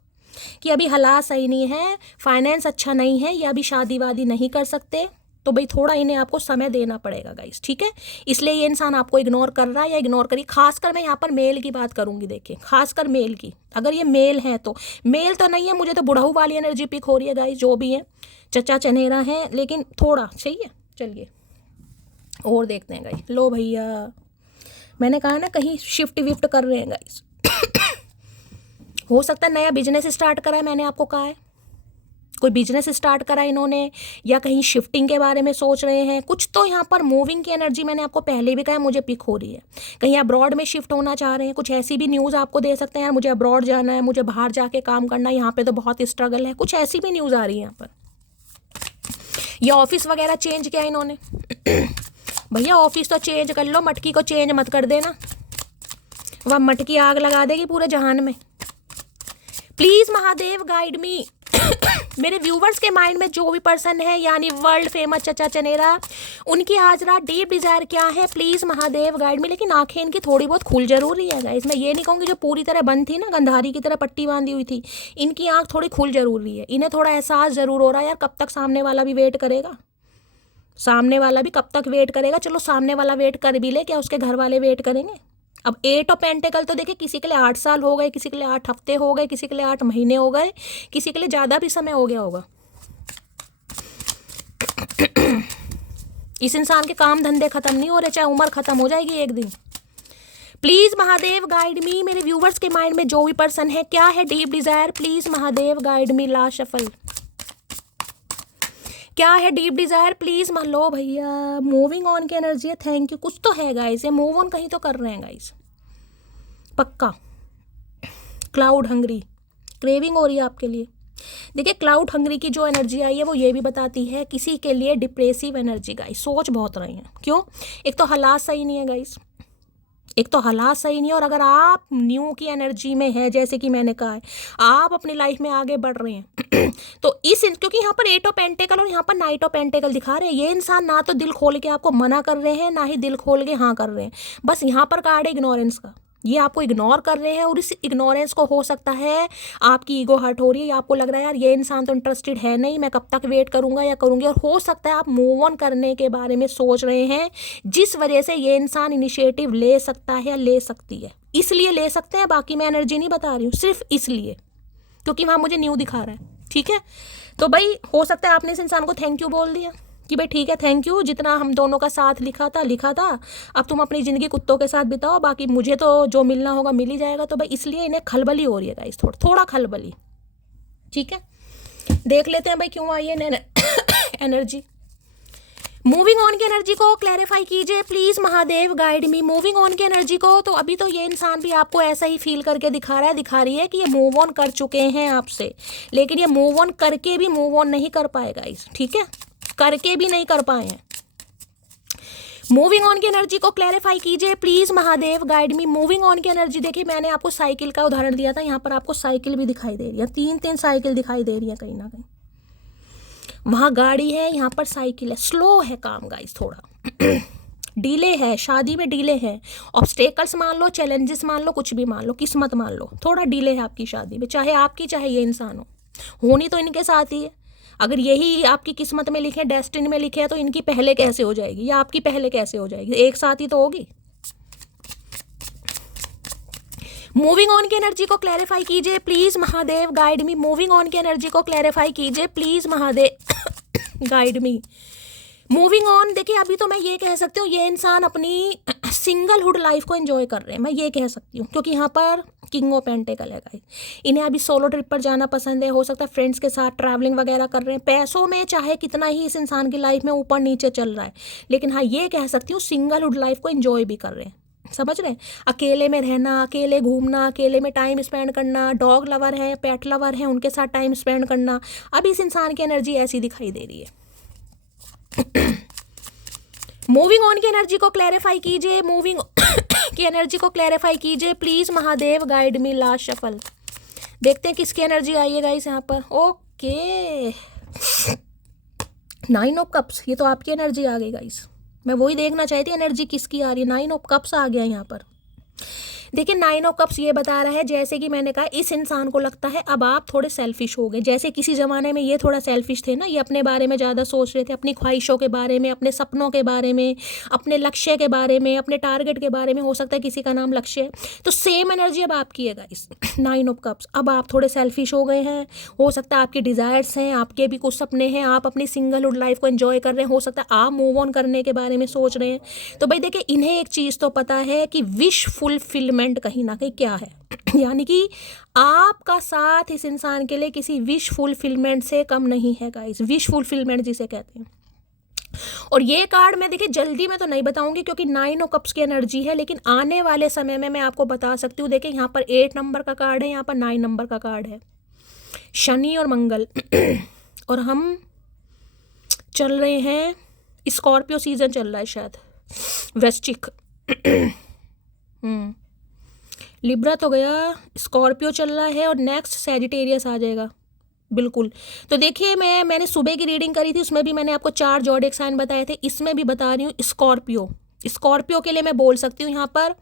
कि अभी हालात सही नहीं है, फाइनेंस अच्छा नहीं है, या अभी शादी वादी नहीं कर सकते। तो भाई थोड़ा इन्हें आपको समय देना पड़ेगा गाइस, ठीक है? इसलिए ये इंसान आपको इग्नोर कर रहा है या इग्नोर करी। खासकर मैं यहाँ पर मेल की बात करूंगी। देखिए खासकर मेल की, अगर ये मेल है तो, मेल तो नहीं है, मुझे तो बुढ़ाऊ वाली एनर्जी पिक हो रही है गाइस। जो भी है चचा चनेरा है, लेकिन थोड़ा चाहिए। चलिए और देखते हैं गाइस। लो भैया मैंने कहा ना कहीं शिफ्ट विफ्ट कर रहे हैं गाइस हो सकता है नया बिजनेस स्टार्ट करा है, मैंने आपको कहा है कोई बिजनेस स्टार्ट करा है इन्होंने, या कहीं शिफ्टिंग के बारे में सोच रहे हैं। कुछ तो यहाँ पर मूविंग की एनर्जी मैंने आपको पहले भी कहा मुझे पिक हो रही है। कहीं अब्रॉड में शिफ्ट होना चाह रहे हैं, कुछ ऐसी भी न्यूज़ आपको दे सकते हैं यार मुझे अब्रॉड जाना है, मुझे बाहर जाके काम करना है, यहाँ पे तो बहुत स्ट्रगल है, कुछ ऐसी भी न्यूज़ आ रही है यहाँ पर। या ऑफिस वगैरह चेंज किया इन्होंने भैया ऑफिस तो चेंज कर लो, मटकी को चेंज मत कर देना, वह मटकी आग लगा देगी पूरे जहान में। प्लीज महादेव गाइड मी मेरे व्यूवर्स के माइंड में जो भी पर्सन है, यानी वर्ल्ड फेमस चचा चनेरा, उनकी आज रात डीप डिजायर क्या है, प्लीज महादेव गाइड मी। लेकिन आंखें इनकी थोड़ी बहुत खुल जरूर रही है गाइस, मैं ये नहीं कहूँगी जो पूरी तरह बंद थी ना, गंधारी की तरह पट्टी बांधी हुई थी, इनकी आंख थोड़ी खुल जरूर रही है। इन्हें थोड़ा एहसास जरूर हो रहा है यार कब तक सामने वाला भी वेट करेगा, सामने वाला भी कब तक वेट करेगा। चलो सामने वाला वेट कर भी ले, क्या उसके घर वाले वेट करेंगे? अब 8 ऑफ पेंटिकल तो देखिए, किसी के लिए 8 साल हो गए, किसी के लिए 8 हफ्ते हो गए, किसी के लिए 8 महीने हो गए, किसी के लिए ज़्यादा भी समय हो गया होगा। इस इंसान के काम धंधे खत्म नहीं हो रहे, चाहे उम्र खत्म हो जाएगी एक दिन। प्लीज महादेव गाइड मी, मेरे व्यूवर्स के माइंड में जो भी पर्सन है, क्या है deep Dzire, please Mahadev guide me. Last shuffle, क्या है डीप डिजायर प्लीज। मान लो भैया मूविंग ऑन की एनर्जी है, थैंक यू। कुछ तो है गाइस, ये मूव ऑन कहीं तो कर रहे हैं गाइस पक्का। क्लाउड हंग्री, क्रेविंग हो रही है आपके लिए। देखिए क्लाउड हंग्री की जो एनर्जी आई है वो ये भी बताती है किसी के लिए डिप्रेसिव एनर्जी गाइस, सोच बहुत रही हैं। क्यों? एक तो हालात सही नहीं है गाइस, एक तो हालात सही नहीं है, और अगर आप न्यू की एनर्जी में है, जैसे कि मैंने कहा है आप अपनी लाइफ में आगे बढ़ रहे हैं तो क्योंकि यहाँ पर 8 ऑफ पेंटिकल और यहाँ पर 9 ऑफ पेंटिकल दिखा रहे हैं, ये इंसान ना तो दिल खोल के आपको मना कर रहे हैं, ना ही दिल खोल के हाँ कर रहे हैं। बस यहाँ पर कार्ड है इग्नोरेंस का, ये आपको इग्नोर कर रहे हैं, और इस इग्नोरेंस को हो सकता है आपकी ईगो हर्ट हो रही है, या आपको लग रहा है यार ये इंसान तो इंटरेस्टेड है नहीं, मैं कब तक वेट करूंगा या करूंगी। और हो सकता है आप मूव ऑन करने के बारे में सोच रहे हैं, जिस वजह से ये इंसान इनिशिएटिव ले सकता है या ले सकती है। इसलिए ले सकते हैं, बाकी मैं एनर्जी नहीं बता रही हूँ, सिर्फ इसलिए क्योंकि वहाँ मुझे न्यू दिखा रहा है, ठीक है? तो भाई हो सकता है आपने इस इंसान को थैंक यू बोल दिया कि भाई ठीक है थैंक यू, जितना हम दोनों का साथ लिखा था, अब तुम अपनी ज़िंदगी कुत्तों के साथ बिताओ, बाकी मुझे तो जो मिलना होगा मिल ही जाएगा। तो भाई इसलिए इन्हें खलबली हो रही है गाइस, थोड़ा खलबली। ठीक है, देख लेते हैं भाई क्यों आई है एनर्जी। मूविंग ऑन की एनर्जी को क्लैरिफाई कीजिए please Mahadev, guide me. Moving on की एनर्जी को तो अभी तो ये इंसान भी आपको ऐसा ही फील करके दिखा रही है कि ये मूव ऑन कर चुके हैं आपसे, लेकिन ये मूव ऑन करके भी मूव ऑन नहीं कर पाएगा इस, ठीक है, करके भी नहीं कर पाए हैं। मूविंग ऑन की एनर्जी को क्लैरिफाई कीजिए please Mahadev, guide me. Moving on की एनर्जी, देखिए मैंने आपको साइकिल का उदाहरण दिया था, यहाँ पर आपको साइकिल भी दिखाई दे रही है, 3 साइकिल दिखाई दे रही है कहीं ना कहीं। वहाँ गाड़ी है, यहाँ पर साइकिल है। स्लो है काम गाइस, थोड़ा डिले है, शादी में डिले है। ऑब्स्टेकल्स मान लो, चैलेंजेस मान लो, कुछ भी मान लो, किस्मत मान लो, थोड़ा डिले है आपकी शादी में, चाहे आपकी चाहे ये इंसान हो। होनी तो इनके साथ ही है। अगर यही आपकी किस्मत में लिखे, डेस्टिनी में लिखे है, तो इनकी पहले कैसे हो जाएगी या आपकी पहले कैसे हो जाएगी? एक साथ ही तो होगी। मूविंग ऑन की एनर्जी को क्लैरिफाई कीजिए please Mahadev, guide me. Moving on की एनर्जी को क्लैरिफाई कीजिए please Mahadev, guide me. Moving on, देखिए अभी तो मैं ये कह सकती हूँ ये इंसान अपनी सिंगलहुड लाइफ को एंजॉय कर रहे हैं, मैं ये कह सकती हूँ, क्योंकि यहाँ पर किंग ऑफ पेंटिकल है गाइस। इन्हें अभी सोलो ट्रिप पर जाना पसंद है, हो सकता है फ्रेंड्स के साथ ट्रैवलिंग वगैरह कर रहे हैं। पैसों में चाहे कितना ही इस इंसान की लाइफ में ऊपर नीचे चल रहा है, लेकिन हाँ ये कह सकती हूँ सिंगलहुड लाइफ को एंजॉय भी कर रहे हैं। समझ रहे हैं? अकेले में रहना, अकेले घूमना, अकेले में टाइम स्पेंड करना, डॉग लवर है, पेट लवर है, उनके साथ टाइम स्पेंड करना, अब इस इंसान की एनर्जी ऐसी दिखाई दे रही है। मूविंग ऑन की एनर्जी को क्लैरिफाई कीजिए, मूविंग की एनर्जी को क्लैरिफाई कीजिए please Mahadev, guide me. Last shuffle, देखते हैं किसकी एनर्जी आई है गाइस यहाँ पर। ओके, 9 ऑफ कप्स, ये तो आपकी एनर्जी आ गई गाइस। मैं वही देखना चाहती एनर्जी किसकी आ रही है। 9 ऑफ कप्स आ गया यहाँ पर। देखिए 9 ऑफ कप्स ये बता रहा है, जैसे कि मैंने कहा इस इंसान को लगता है अब आप थोड़े सेल्फिश हो गए। जैसे किसी ज़माने में ये थोड़ा सेल्फिश थे ना, ये अपने बारे में ज़्यादा सोच रहे थे, अपनी ख्वाहिशों के बारे में, अपने सपनों के बारे में, अपने लक्ष्य के बारे में, अपने टारगेट के बारे में। हो सकता है किसी का नाम लक्ष्य है, तो सेम एनर्जी अब आपकी है गाइस। 9 ऑफ कप्स, अब आप थोड़े सेल्फिश हो गए हैं। हो सकता है आपके डिज़ायर्स हैं, आपके भी कुछ सपने हैं, आप अपनी सिंगलहुड लाइफ को एंजॉय कर रहे हैं। हो सकता है आप मूव ऑन करने के बारे में सोच रहे हैं। तो भाई देखिए इन्हें एक चीज़ तो पता है कि विश फुलफिलमेंट कहीं ना कहीं क्या है, यानी कि आपका साथ इस इंसान के लिए किसी विश फुलफिलमेंट से कम नहीं है गाइस। विश फुलफिलमेंट जिसे कहते हैं। और ये कार्ड मैं देखिए जल्दी में तो नहीं बताऊंगी क्योंकि 9 ऑफ कप्स की एनर्जी है, लेकिन आने वाले समय में मैं आपको बता सकती हूँ। देखिए यहाँ पर 8 नंबर का कार्ड है, यहाँ पर 9 नंबर का कार्ड है, शनि और मंगल। और हम चल रहे हैं, स्कॉर्पियो सीजन चल रहा है शायद, वृश्चिक। लिब्रा तो गया, स्कॉर्पियो चल रहा है और नेक्स्ट सैजिटेरियस आ जाएगा। बिल्कुल। तो देखिए मैंने सुबह की रीडिंग करी थी, उसमें भी मैंने आपको 4 ज़ोडिएक साइन बताए थे, इसमें भी बता रही हूँ स्कॉर्पियो। स्कॉर्पियो के लिए मैं बोल सकती हूँ यहाँ पर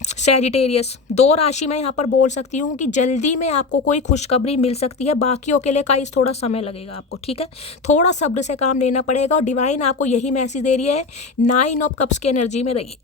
सैजिटेरियस। 2 राशि में यहाँ पर बोल सकती हूँ कि जल्दी में आपको कोई खुशखबरी मिल सकती है। बाकियों के लिए गाइस थोड़ा समय लगेगा आपको, ठीक है, थोड़ा सब्र से काम लेना पड़ेगा। और डिवाइन आपको यही मैसेज दे रही है, 9 ऑफ कप्स की एनर्जी में रहिए।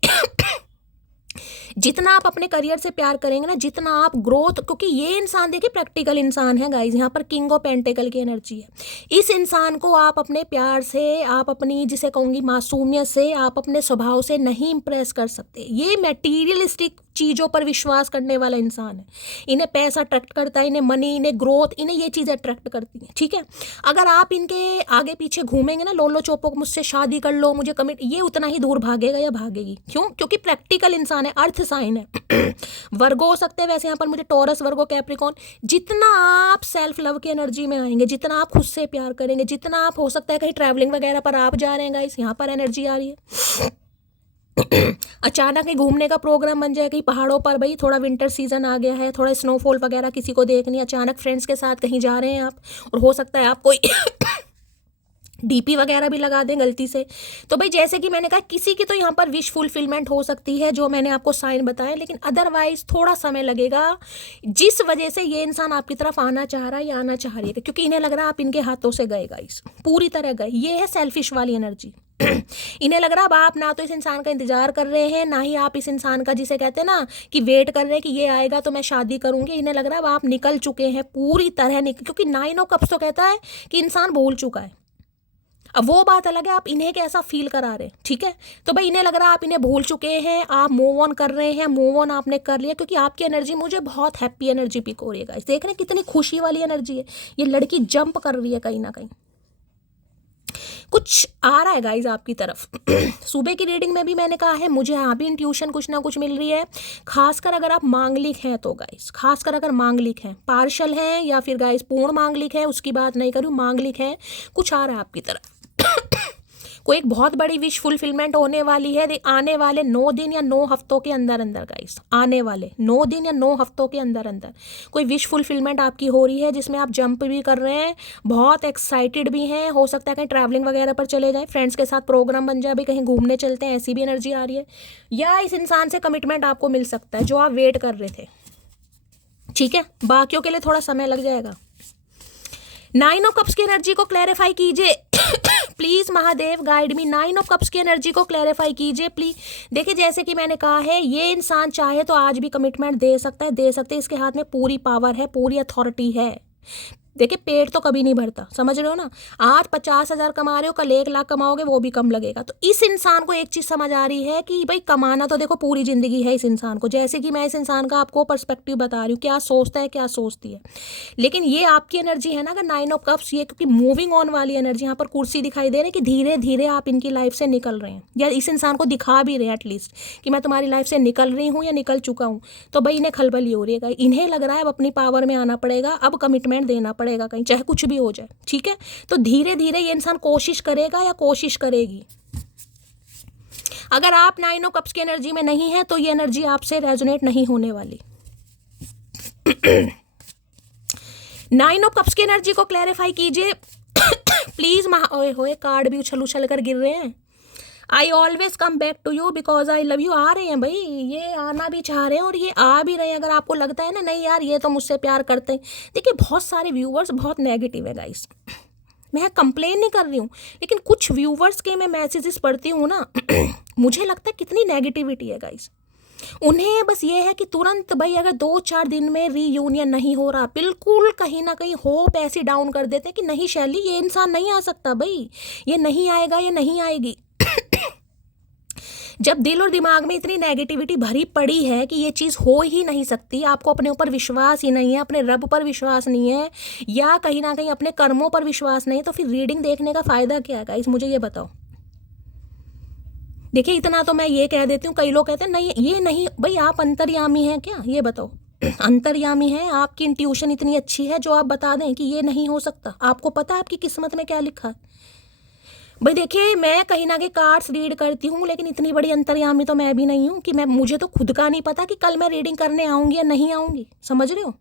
जितना आप अपने करियर से प्यार करेंगे ना, जितना आप ग्रोथ, क्योंकि ये इंसान देखिए प्रैक्टिकल इंसान है गाइस। यहाँ पर किंग ऑफ पेंटिकल की एनर्जी है। इस इंसान को आप अपने प्यार से, आप अपनी जिसे कहूँगी मासूमियत से, आप अपने स्वभाव से नहीं इम्प्रेस कर सकते। ये मटेरियलिस्टिक चीज़ों पर विश्वास करने वाला इंसान है। इन्हें पैसा अट्रैक्ट करता है, इन्हें मनी, इन्हें ग्रोथ, इन्हें ये चीज़ें अट्रैक्ट करती हैं, ठीक है। अगर आप इनके आगे पीछे घूमेंगे ना, लोलो चोपो मुझसे शादी कर लो, मुझे कमिट, ये उतना ही दूर भागेगा या भागेगी। क्यों? क्योंकि प्रैक्टिकल इंसान है, अर्थ साइन है। वर्गो हो सकते हैं वैसे, यहाँ पर मुझे टॉरस, वर्गो, कैप्रिकॉन। जितना आप सेल्फ लव की एनर्जी में आएंगे, जितना आप खुद से प्यार करेंगे, जितना आप, हो सकता है कहीं ट्रैवलिंग वगैरह पर आप जा रहे हैं गाइस, यहाँ पर एनर्जी आ रही है। अचानक ही घूमने का प्रोग्राम बन जाए कहीं पहाड़ों पर, भाई थोड़ा विंटर सीजन आ गया है, थोड़ा स्नोफॉल वगैरह किसी को देखनी, अचानक फ्रेंड्स के साथ कहीं जा रहे हैं आप, और हो सकता है आप कोई डीपी वगैरह भी लगा दें गलती से। तो भाई जैसे कि मैंने कहा, किसी की तो यहाँ पर विश फुलफिलमेंट हो सकती है, जो मैंने आपको साइन बताए, लेकिन अदरवाइज थोड़ा समय लगेगा। जिस वजह से ये इंसान आपकी तरफ आना चाह रहा है या आना चाह रही है, क्योंकि इन्हें लग रहा है आप इनके हाथों से गए गाइस, पूरी तरह गए। ये है सेल्फिश वाली एनर्जी। इन्हें लग रहा है अब आप ना तो इस इंसान का इंतजार कर रहे हैं, ना ही आप इस इंसान का, जिसे कहते हैं ना कि वेट कर रहे हैं कि ये आएगा तो मैं शादी करूंगी। इन्हें लग रहा है अब आप निकल चुके हैं पूरी तरह, क्योंकि 9 ऑफ कप्स तो कहता है कि इंसान भूल चुका है। अब वो बात अलग है आप इन्हें कैसा फील करा रहे हैं, ठीक है। तो भाई इन्हें लग रहा है आप इन्हें भूल चुके हैं, आप मूव ऑन कर रहे हैं, मूव ऑन आपने कर लिया, क्योंकि आपकी एनर्जी मुझे बहुत हैप्पी एनर्जी पिक हो रही है गाइस। देख रहे हैं कितनी खुशी वाली एनर्जी है, ये लड़की जंप कर रही है कहीं ना कहीं, कुछ आ रहा है गाइज आपकी तरफ। सुबह की रीडिंग में भी मैंने कहा है मुझे यहाँ भी इंट्यूशन कुछ ना कुछ मिल रही है, खासकर अगर आप मांगलिक हैं तो गाइज, खासकर अगर मांगलिक हैं, पार्शल हैं या फिर गाइज पूर्ण मांगलिक है उसकी बात नहीं करूँ, मांगलिक है, कुछ आ रहा है आपकी तरफ। कोई एक बहुत बड़ी विश फुलफिलमेंट होने वाली है आने वाले 9 दिन या 9 हफ्तों के अंदर अंदर गाइस, आने वाले 9 दिन या 9 हफ्तों के अंदर अंदर कोई विश फुलफिलमेंट आपकी हो रही है, जिसमें आप जंप भी कर रहे हैं, बहुत एक्साइटेड भी हैं, हो सकता है कहीं ट्रैवलिंग वगैरह पर चले जाएं, फ्रेंड्स के साथ प्रोग्राम बन जाए, अभी कहीं घूमने चलते हैं, ऐसी भी एनर्जी आ रही है, या इस इंसान से कमिटमेंट आपको मिल सकता है जो आप वेट कर रहे थे, ठीक है। बाकियों के लिए थोड़ा समय लग जाएगा। 9 ऑफ कप्स की एनर्जी को क्लैरिफाई कीजिए please Mahadev guide me. 9 of cups की एनर्जी को क्लैरिफाई कीजिए प्लीज। देखिए जैसे कि मैंने कहा है ये इंसान चाहे तो आज भी कमिटमेंट दे सकता है, दे सकते हैं, इसके हाथ में पूरी पावर है, पूरी अथॉरिटी है। देखिए पेट तो कभी नहीं भरता, समझ रहे हो ना। आज 50,000 कमा रहे हो, कल 1 लाख कमाओगे, वो भी कम लगेगा। तो इस इंसान को एक चीज समझ आ रही है कि भाई कमाना तो देखो पूरी जिंदगी है इस इंसान को, जैसे कि मैं इस इंसान का आपको पर्सपेक्टिव बता रही हूँ, क्या सोचता है क्या सोचती है। लेकिन ये आपकी एनर्जी है ना, अगर 9 ऑफ कप्स, ये क्योंकि मूविंग ऑन वाली एनर्जी, यहाँ पर कुर्सी दिखाई दे रही है कि धीरे धीरे आप इनकी लाइफ से निकल रहे हैं, या इस इंसान को दिखा भी रहे हैं एटलीस्ट कि मैं तुम्हारी लाइफ से निकल रही हूँ या निकल चुका हूँ। तो भाई इन्हें खलबली हो रही है, इन्हें लग रहा है अब अपनी पावर में आना पड़ेगा, अब कमिटमेंट देना पड़ेगा कहीं, चाहे कुछ भी हो जाए, ठीक है। तो धीरे धीरे ये इंसान कोशिश करेगा या कोशिश करेगी। अगर आप 9 ऑफ कप्स की एनर्जी में नहीं है तो ये एनर्जी आपसे रेजोनेट नहीं होने वाली। 9 ऑफ कप्स की एनर्जी को क्लैरिफाई कीजिए प्लीज। ओए होए कार्ड भी उछल उछल कर गिर रहे हैं। I always come back to you because I love you. आ रहे हैं भाई, ये आना भी चाह रहे हैं और ये आ भी रहे हैं। अगर आपको लगता है ना नहीं यार ये तो मुझसे प्यार करते हैं, देखिए बहुत सारे व्यूवर्स बहुत नेगेटिव है गाइस, मैं कंप्लेन नहीं कर रही हूँ, लेकिन कुछ व्यूवर्स के मैं मैसेजेस पढ़ती हूँ ना मुझे लगता है कितनी नेगेटिविटी है गाइस। उन्हें बस ये है कि तुरंत भाई अगर 2-4 दिन में रीयूनियन नहीं हो रहा, बिल्कुल कहीं ना कहीं होप ऐसी डाउन कर देते हैं कि नहीं शैली ये इंसान नहीं आ सकता, भाई ये नहीं आएगा, ये नहीं आएगी। जब दिल और दिमाग में इतनी नेगेटिविटी भरी पड़ी है कि ये चीज़ हो ही नहीं सकती, आपको अपने ऊपर विश्वास ही नहीं है, अपने रब पर विश्वास नहीं है, या कहीं ना कहीं अपने कर्मों पर विश्वास नहीं है, तो फिर रीडिंग देखने का फ़ायदा क्या है गाइस, मुझे ये बताओ। देखिए इतना तो मैं ये कह देती हूँ, कई लोग कहते हैं नहीं ये नहीं, भाई आप अंतर्यामी हैं क्या, ये बताओ। अंतर्यामी है, आपकी इंट्यूशन इतनी अच्छी है जो आप बता दें कि ये नहीं हो सकता। आपको पता है आपकी किस्मत में क्या लिखा है। भाई देखिए मैं कहीं ना कहीं कार्ड्स रीड करती हूँ, लेकिन इतनी बड़ी अंतर्यामी तो मैं भी नहीं हूँ कि मुझे तो खुद का नहीं पता कि कल मैं रीडिंग करने आऊँगी या नहीं आऊँगी, समझ रहे हो।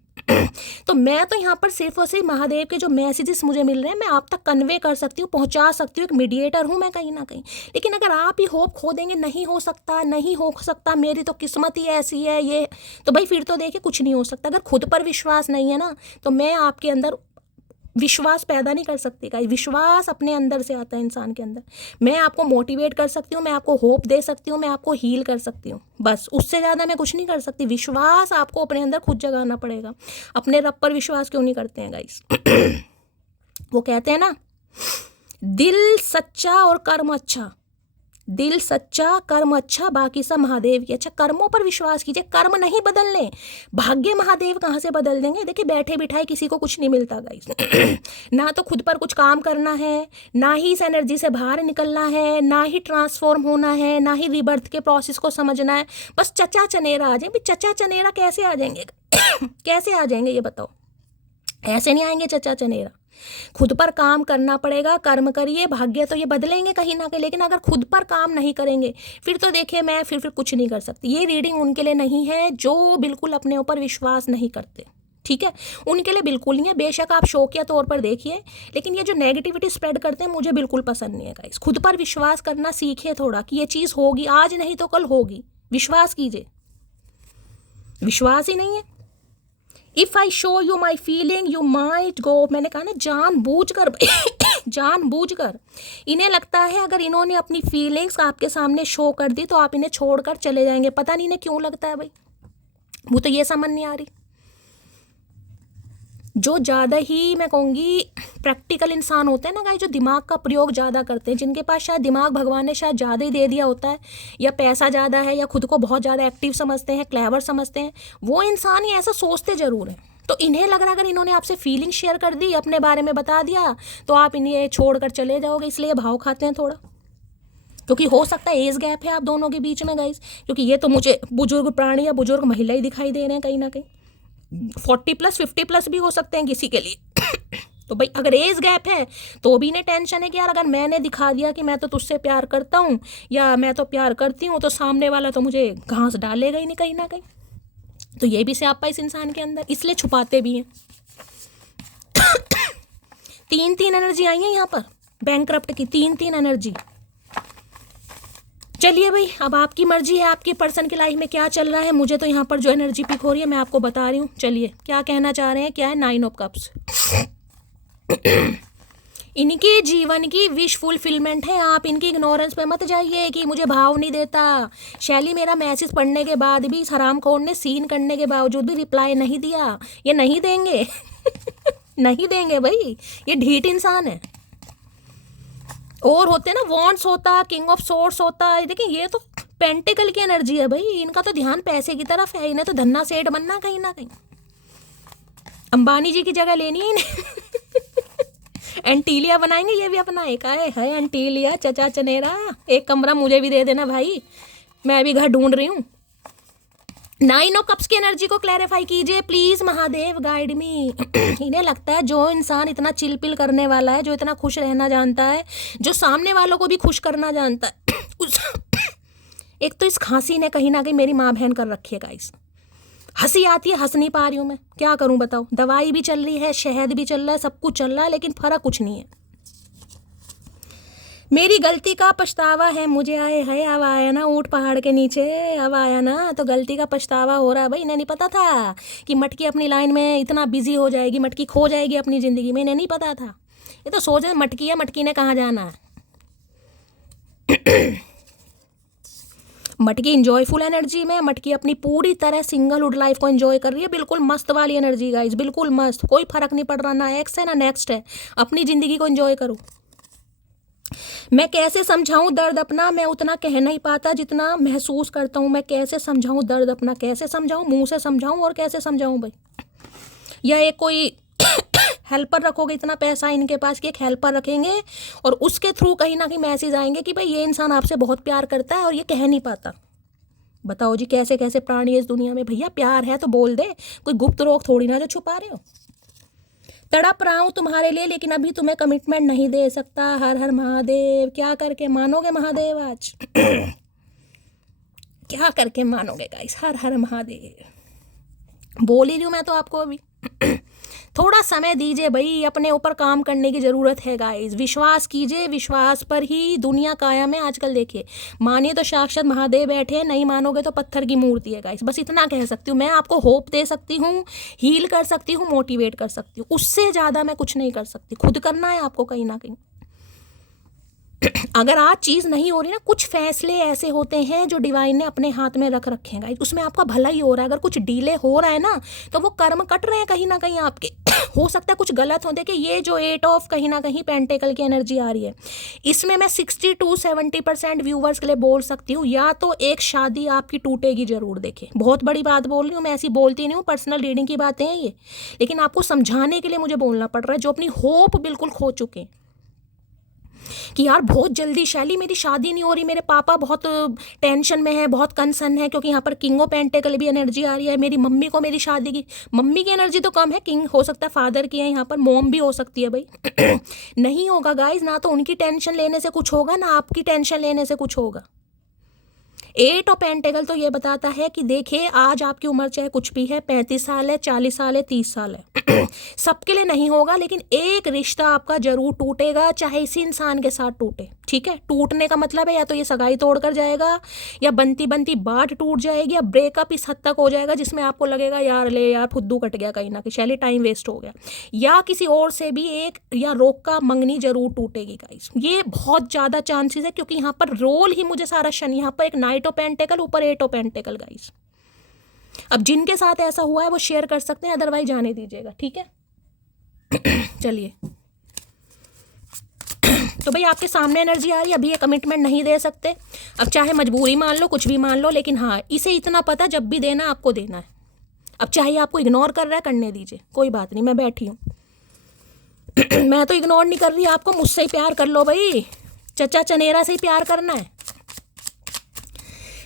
तो मैं तो यहाँ पर सिर्फ और सिर्फ महादेव के जो मैसेजेस मुझे मिल रहे हैं मैं आप तक कन्वे कर सकती हूँ, पहुँचा सकती हूँ, एक मीडिएटर हूँ मैं कहीं ना कहीं। लेकिन अगर आप ही होप खो देंगे नहीं हो सकता, नहीं हो सकता, मेरी तो किस्मत ही ऐसी है ये, तो भाई फिर तो देखिए कुछ नहीं हो सकता। अगर खुद पर विश्वास नहीं है ना तो मैं आपके अंदर विश्वास पैदा नहीं कर सकती गाइस। विश्वास अपने अंदर से आता है इंसान के अंदर। मैं आपको मोटिवेट कर सकती हूँ, मैं आपको होप दे सकती हूँ, मैं आपको हील कर सकती हूँ, बस उससे ज़्यादा मैं कुछ नहीं कर सकती। विश्वास आपको अपने अंदर खुद जगाना पड़ेगा। अपने रब पर विश्वास क्यों नहीं करते हैं गाइस। वो कहते हैं ना दिल सच्चा और कर्म अच्छा, दिल सच्चा कर्म अच्छा बाकी सब महादेव की। अच्छा कर्मों पर विश्वास कीजिए, कर्म नहीं बदलने, भाग्य महादेव कहाँ से बदल देंगे। देखिए बैठे बिठाए किसी को कुछ नहीं मिलता गाइस। ना तो खुद पर कुछ काम करना है, ना ही इस एनर्जी से बाहर निकलना है, ना ही ट्रांसफॉर्म होना है, ना ही रीबर्थ के प्रोसेस को समझना है, बस चचा चनेरा आ जाए। चचा चनेरा कैसे आ जाएंगे कैसे आ जाएंगे ये बताओ, ऐसे नहीं आएंगे चचा चनेरा। खुद पर काम करना पड़ेगा, कर्म करिए, भाग्य तो ये बदलेंगे कहीं ना कहीं, लेकिन अगर खुद पर काम नहीं करेंगे फिर तो देखिए मैं फिर कुछ नहीं कर सकती। ये रीडिंग उनके लिए नहीं है जो बिल्कुल अपने ऊपर विश्वास नहीं करते, ठीक है, उनके लिए बिल्कुल नहीं है। बेशक आप शौकिया तौर पर देखिए, लेकिन ये जो नेगेटिविटी स्प्रेड करते हैं मुझे बिल्कुल पसंद नहीं है गाइस। खुद पर विश्वास करना सीखिए थोड़ा कि ये चीज़ होगी, आज नहीं तो कल होगी। विश्वास कीजिए, विश्वास ही नहीं है। If I show you my feeling you might go. मैंने कहा ना जानबूझकर जानबूझकर इन्हें लगता है अगर इन्होंने अपनी फीलिंग्स आपके सामने शो कर दी तो आप इन्हें छोड़कर चले जाएंगे। पता नहीं इन्हें क्यों लगता है भाई, वो तो ये समझ नहीं आ रही। जो ज़्यादा ही मैं कहूँगी प्रैक्टिकल इंसान होते हैं ना गाइस, जो दिमाग का प्रयोग ज़्यादा करते हैं, जिनके पास शायद दिमाग भगवान ने शायद ज़्यादा ही दे दिया होता है, या पैसा ज़्यादा है, या खुद को बहुत ज़्यादा एक्टिव समझते हैं, क्लेवर समझते हैं, वो इंसान ही ऐसा सोचते ज़रूर हैं। तो इन्हें लग रहा है अगर इन्होंने आपसे फीलिंग शेयर कर दी, अपने बारे में बता दिया, तो आप इन्हें छोड़ कर चले जाओगे, इसलिए भाव खाते हैं थोड़ा। क्योंकि हो सकता है एज गैप है आप दोनों के बीच में गाइस, क्योंकि ये तो मुझे बुजुर्ग प्राणी या बुजुर्ग महिला ही दिखाई दे रहे हैं कहीं ना कहीं। 40+ 50+ भी हो सकते हैं किसी के लिए। तो भाई अगर एज गैप है तो भी इन्हें टेंशन है कि यार अगर मैंने दिखा दिया कि मैं तो तुझसे प्यार करता हूँ या मैं तो प्यार करती हूँ, तो सामने वाला तो मुझे घास डालेगा ही नहीं कहीं ना कहीं। तो ये भी स्यापा इस इंसान के अंदर, इसलिए छुपाते भी हैं। 3 एनर्जी आई है यहाँ पर बैंकक्रप्ट की, 3 एनर्जी। चलिए भाई, अब आपकी मर्जी है, आपके पर्सन की लाइफ में क्या चल रहा है। मुझे तो यहाँ पर जो एनर्जी पिक हो रही है मैं आपको बता रही हूँ। चलिए क्या कहना चाह रहे हैं, क्या है 9 ऑफ कप्स। इनके जीवन की विश फुलफिलमेंट है। आप इनकी इग्नोरेंस पे मत जाइए कि मुझे भाव नहीं देता। शैली मेरा मैसेज पढ़ने के बाद भी, इस हरामखोर ने सीन करने के बावजूद भी रिप्लाई नहीं दिया। ये नहीं देंगे। नहीं देंगे भाई, ये ढीठ इंसान है। और होते ना वॉन्ट्स होता, किंग ऑफ सोर्ड्स होता है। देखिए ये तो पेंटिकल की एनर्जी है भाई, इनका तो ध्यान पैसे की तरफ है। इन्हें तो धन्ना सेठ बनना कहीं ना कहीं, अंबानी जी की जगह लेनी है इन्हें। एंटीलिया बनाएंगे ये भी अपना एक है एंटीलिया चचा चनेरा। एक कमरा मुझे भी दे देना भाई, मैं भी घर ढूंढ रही हूँ। 9 ऑफ कप्स की एनर्जी को क्लैरिफाई कीजिए प्लीज महादेव, गाइड मी। इन्हें लगता है जो इंसान इतना चिलपिल करने वाला है, जो इतना खुश रहना जानता है, जो सामने वालों को भी खुश करना जानता है, उस एक तो इस खांसी ने कहीं ना कहीं मेरी माँ बहन कर रखी है गाइस। हंसी आती है, हंस नहीं पा रही हूँ मैं, क्या करूँ बताओ। दवाई भी चल रही है, शहद भी चल रहा है, सब कुछ चल रहा है, लेकिन फर्क कुछ नहीं है। मेरी गलती का पछतावा है मुझे, आए है अब आया ना ऊंट पहाड़ के नीचे, अब आया ना तो गलती का पछतावा हो रहा है। भाई इन्हें नहीं पता था कि मटकी अपनी लाइन में इतना बिजी हो जाएगी, मटकी खो जाएगी अपनी ज़िंदगी में। इन्हें नहीं पता था, ये तो सोच रहे मटकी है, मटकी ने कहाँ जाना है। मटकी इंजॉयफुल एनर्जी में, मटकी अपनी पूरी तरह सिंगलहुड लाइफ को एंजॉय कर रही है। बिल्कुल मस्त वाली एनर्जी गाइस, बिल्कुल मस्त, कोई फर्क नहीं पड़ रहा, ना एक्स है ना नेक्स्ट है। अपनी ज़िंदगी को एंजॉय करो। मैं कैसे समझाऊं दर्द अपना, मैं उतना कह नहीं पाता जितना महसूस करता हूं। मैं कैसे समझाऊं दर्द अपना, कैसे समझाऊं, मुंह से समझाऊं और कैसे समझाऊं भाई। या एक कोई हेल्पर रखोगे, इतना पैसा है इनके पास कि एक हेल्पर रखेंगे और उसके थ्रू कहीं ना कहीं मैसेज आएंगे कि भाई ये इंसान आपसे बहुत प्यार करता है और ये कह नहीं पाता। बताओ जी कैसे कैसे प्राणी है इस दुनिया में। भैया प्यार है तो बोल दे, कोई गुप्त रोग थोड़ी ना जो छुपा रहे हो। तड़प रहा हूँ तुम्हारे लिए लेकिन अभी तुम्हें कमिटमेंट नहीं दे सकता। हर हर महादेव। क्या करके मानोगे महादेव आज? क्या करके मानोगे गाइस? हर हर महादेव बोल ही रही हूँ मैं तो आपको अभी। थोड़ा समय दीजिए भाई, अपने ऊपर काम करने की ज़रूरत है गाइस। विश्वास कीजिए, विश्वास पर ही दुनिया कायम है आजकल। देखिए मानिए तो साक्षात महादेव बैठे हैं, नहीं मानोगे तो पत्थर की मूर्ति है गाइस। बस इतना कह सकती हूँ मैं, आपको होप दे सकती हूँ, हील कर सकती हूँ, मोटिवेट कर सकती हूँ, उससे ज़्यादा मैं कुछ नहीं कर सकती। खुद करना है आपको कहीं ना कहीं। अगर आज चीज़ नहीं हो रही ना, कुछ फैसले ऐसे होते हैं जो डिवाइन ने अपने हाथ में रख रखे हैं गाइस, उसमें आपका भला ही हो रहा है। अगर कुछ डिले हो रहा है ना, तो वो कर्म कट रहे हैं कहीं ना कहीं आपके। हो सकता है कुछ गलत हो। देखिए ये जो 8 ऑफ कहीं ना कहीं पेंटेकल की एनर्जी आ रही है, इसमें मैं 60 to 70% व्यूवर्स के लिए बोल सकती हूँ, या तो एक शादी आपकी टूटेगी जरूर। देखिए बहुत बड़ी बात बोल रही हूँ मैं, ऐसी बोलती नहीं हूँ, पर्सनल रीडिंग की बातें हैं ये, लेकिन आपको समझाने के लिए मुझे बोलना पड़ रहा है। जो अपनी होप बिल्कुल खो चुके हैं कि यार बहुत जल्दी शैली मेरी शादी नहीं हो रही, मेरे पापा बहुत टेंशन में है, बहुत कंसर्न है, क्योंकि यहाँ पर किंग ऑफ पेंटेकल भी एनर्जी आ रही है। मेरी मम्मी को मेरी शादी की, मम्मी की एनर्जी तो कम है, किंग हो सकता है फादर की है, यहाँ पर मॉम भी हो सकती है भाई। नहीं होगा गाइज, ना तो उनकी टेंशन लेने से कुछ होगा, ना आपकी टेंशन लेने से कुछ होगा। 8 ऑफ पेंटेकल तो ये बताता है कि देखिए आज आपकी उम्र चाहे कुछ भी है, 35 साल है, 40 साल है, 30 साल है, सबके लिए नहीं होगा, लेकिन एक रिश्ता आपका जरूर टूटेगा, चाहे इसी इंसान के साथ टूटे। ठीक है, टूटने का मतलब है या तो ये सगाई तोड़कर जाएगा, या बनती बनती बात टूट जाएगी, या ब्रेकअप इस हद तक हो जाएगा जिसमें आपको लगेगा यार ले यार फुद्दू कट गया कहीं ना कहीं, शैली टाइम वेस्ट हो गया, या किसी और से भी एक या रोक का मंगनी जरूर टूटेगी गाइस। ये बहुत ज़्यादा चांसेस है, क्योंकि यहाँ पर रोल ही मुझे सारा शनि, यहाँ पर एक 9 ऑफ पेंटेकल, ऊपर 8 ऑफ पेंटेकल गाइस। अब जिनके साथ ऐसा हुआ है वो शेयर कर सकते हैं, अदरवाइज जाने दीजिएगा। ठीक है, चलिए, तो भाई आपके सामने एनर्जी आ रही है, अभी ये कमिटमेंट नहीं दे सकते, अब चाहे मजबूरी मान लो, कुछ भी मान लो, लेकिन हाँ इसे इतना पता जब भी देना आपको देना है। अब चाहे आपको इग्नोर कर रहा है, करने दीजिए, कोई बात नहीं, मैं बैठी हूँ। मैं तो इग्नोर नहीं कर रही आपको, मुझसे ही प्यार कर लो भाई, चचा चनेरा से ही प्यार करना है।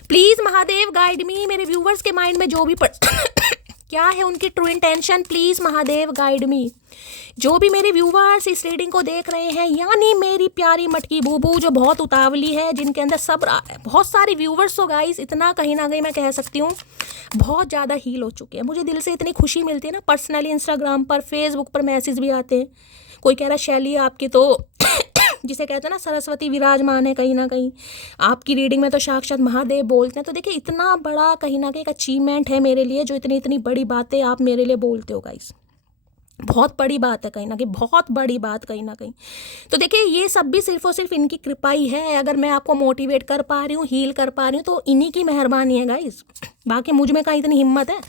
प्लीज़ महादेव गाइड मी, मेरे व्यूवर्स के माइंड में जो भी क्या है उनकी true intention, please Mahadev guide मी। जो भी मेरे व्यूवर्स इस रीडिंग को देख रहे हैं, यानी मेरी प्यारी मटकी बूबू जो बहुत उतावली है, जिनके अंदर सब्र है, बहुत सारे व्यूवर्स हो गाइस, इतना कहीं ना कहीं मैं कह सकती हूँ बहुत ज़्यादा हील हो चुके हैं। मुझे दिल से इतनी खुशी मिलती है ना, पर्सनली इंस्टाग्राम पर, फेसबुक पर मैसेज भी आते हैं, कोई कह रहा है शैली आपकी तो जिसे कहते हैं ना सरस्वती विराजमान है कहीं ना कहीं, आपकी रीडिंग में तो साक्षात महादेव बोलते हैं। तो देखिए इतना बड़ा कहीं ना कहीं एक अचीवमेंट है मेरे लिए, जो इतनी इतनी बड़ी बातें आप मेरे लिए बोलते हो गाइस, बहुत बड़ी बात है कहीं ना कहीं, बहुत बड़ी बात कहीं ना कहीं। तो देखिए ये सब भी सिर्फ और सिर्फ इनकी कृपा ही है। अगर मैं आपको मोटिवेट कर पा रही हूँ, हील कर पा रही हूँ, तो इन्हीं की मेहरबानी है गाइस, बाकी मुझ में कहीं इतनी हिम्मत है,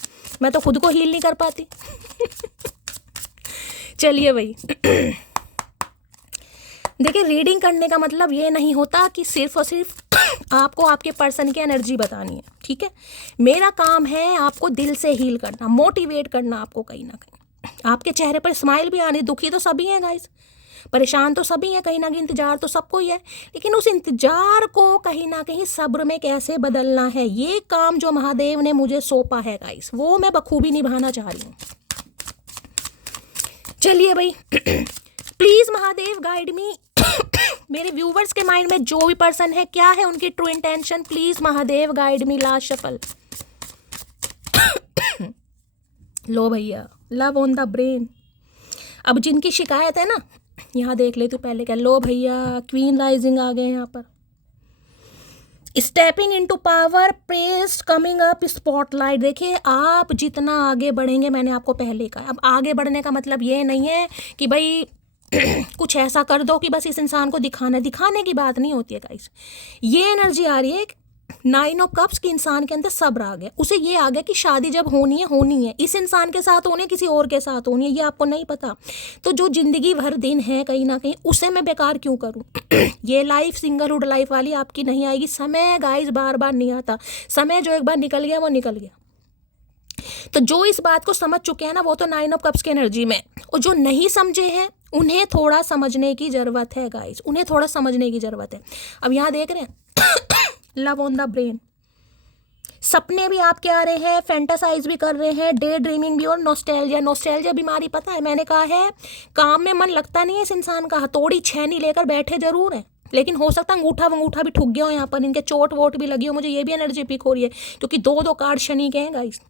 मैं तो खुद को हील नहीं कर पाती। चलिए भाई, देखिए रीडिंग करने का मतलब ये नहीं होता कि सिर्फ और सिर्फ आपको आपके पर्सन की एनर्जी बतानी है, ठीक है। मेरा काम है आपको दिल से हील करना, मोटिवेट करना आपको कहीं ना कहीं, आपके चेहरे पर स्माइल भी आनी। दुखी तो सभी हैं गाइस, परेशान तो सभी हैं कहीं ना कहीं, इंतजार तो सबको ही है, लेकिन उस इंतजार को कहीं ना कहीं सब्र में कैसे बदलना है, ये काम जो महादेव ने मुझे सौंपा है गाइस, वो मैं बखूबी निभाना चाह रही हूँ। चलिए भाई, प्लीज महादेव गाइड मी। मेरे व्यूवर्स के माइंड में जो भी पर्सन है, क्या है उनकी true intention, please Mahadev guide me. Last shuffle. लो भैया, लव ऑन द ब्रेन। अब जिनकी शिकायत है ना, यहाँ देख ले तू पहले क्या। लो भैया, क्वीन राइजिंग आ गए यहाँ पर। Stepping into power, press, coming up, spotlight. देखिए आप जितना आगे बढ़ेंगे, मैंने आपको पहले कहा, अब आगे बढ़ने का मतलब ये नहीं है कि भाई कुछ ऐसा कर दो कि बस इस इंसान को दिखाने की बात नहीं होती है गाइस। ये एनर्जी आ रही है 9 ऑफ कप्स की, इंसान के अंदर सब्र आ गया, उसे ये आ गया कि शादी जब होनी है, इस इंसान के साथ होनी है, किसी और के साथ होनी है, ये आपको नहीं पता। तो जो जिंदगी भर दिन है कहीं ना कहीं, उसे मैं बेकार क्यों करूं। ये लाइफ सिंगलहुड लाइफ वाली आपकी नहीं आएगी। समय गाइस बार बार नहीं आता, समय जो एक बार निकल गया वो निकल गया। तो जो इस बात को समझ चुके हैं ना, वो तो 9 ऑफ कप्स की एनर्जी में, और जो नहीं समझे हैं उन्हें थोड़ा समझने की जरूरत है गाइस, उन्हें थोड़ा समझने की जरूरत है। अब यहाँ देख रहे हैं लव ऑन द ब्रेन, सपने भी आपके आ रहे हैं, फैंटासाइज भी कर रहे हैं, डे ड्रीमिंग भी, और नॉस्टैल्जिया बीमारी पता है, मैंने कहा है काम में मन लगता नहीं है इस इंसान का, हथौड़ी छेनी लेकर बैठे जरूर है, लेकिन हो सकता है अंगूठा भी ठुक गया हो, यहाँ पर इनके चोट वोट भी लगी हो। मुझे ये भी एनर्जी पिक हो रही है, क्योंकि 2 कार्ड शनि के हैं गाइस।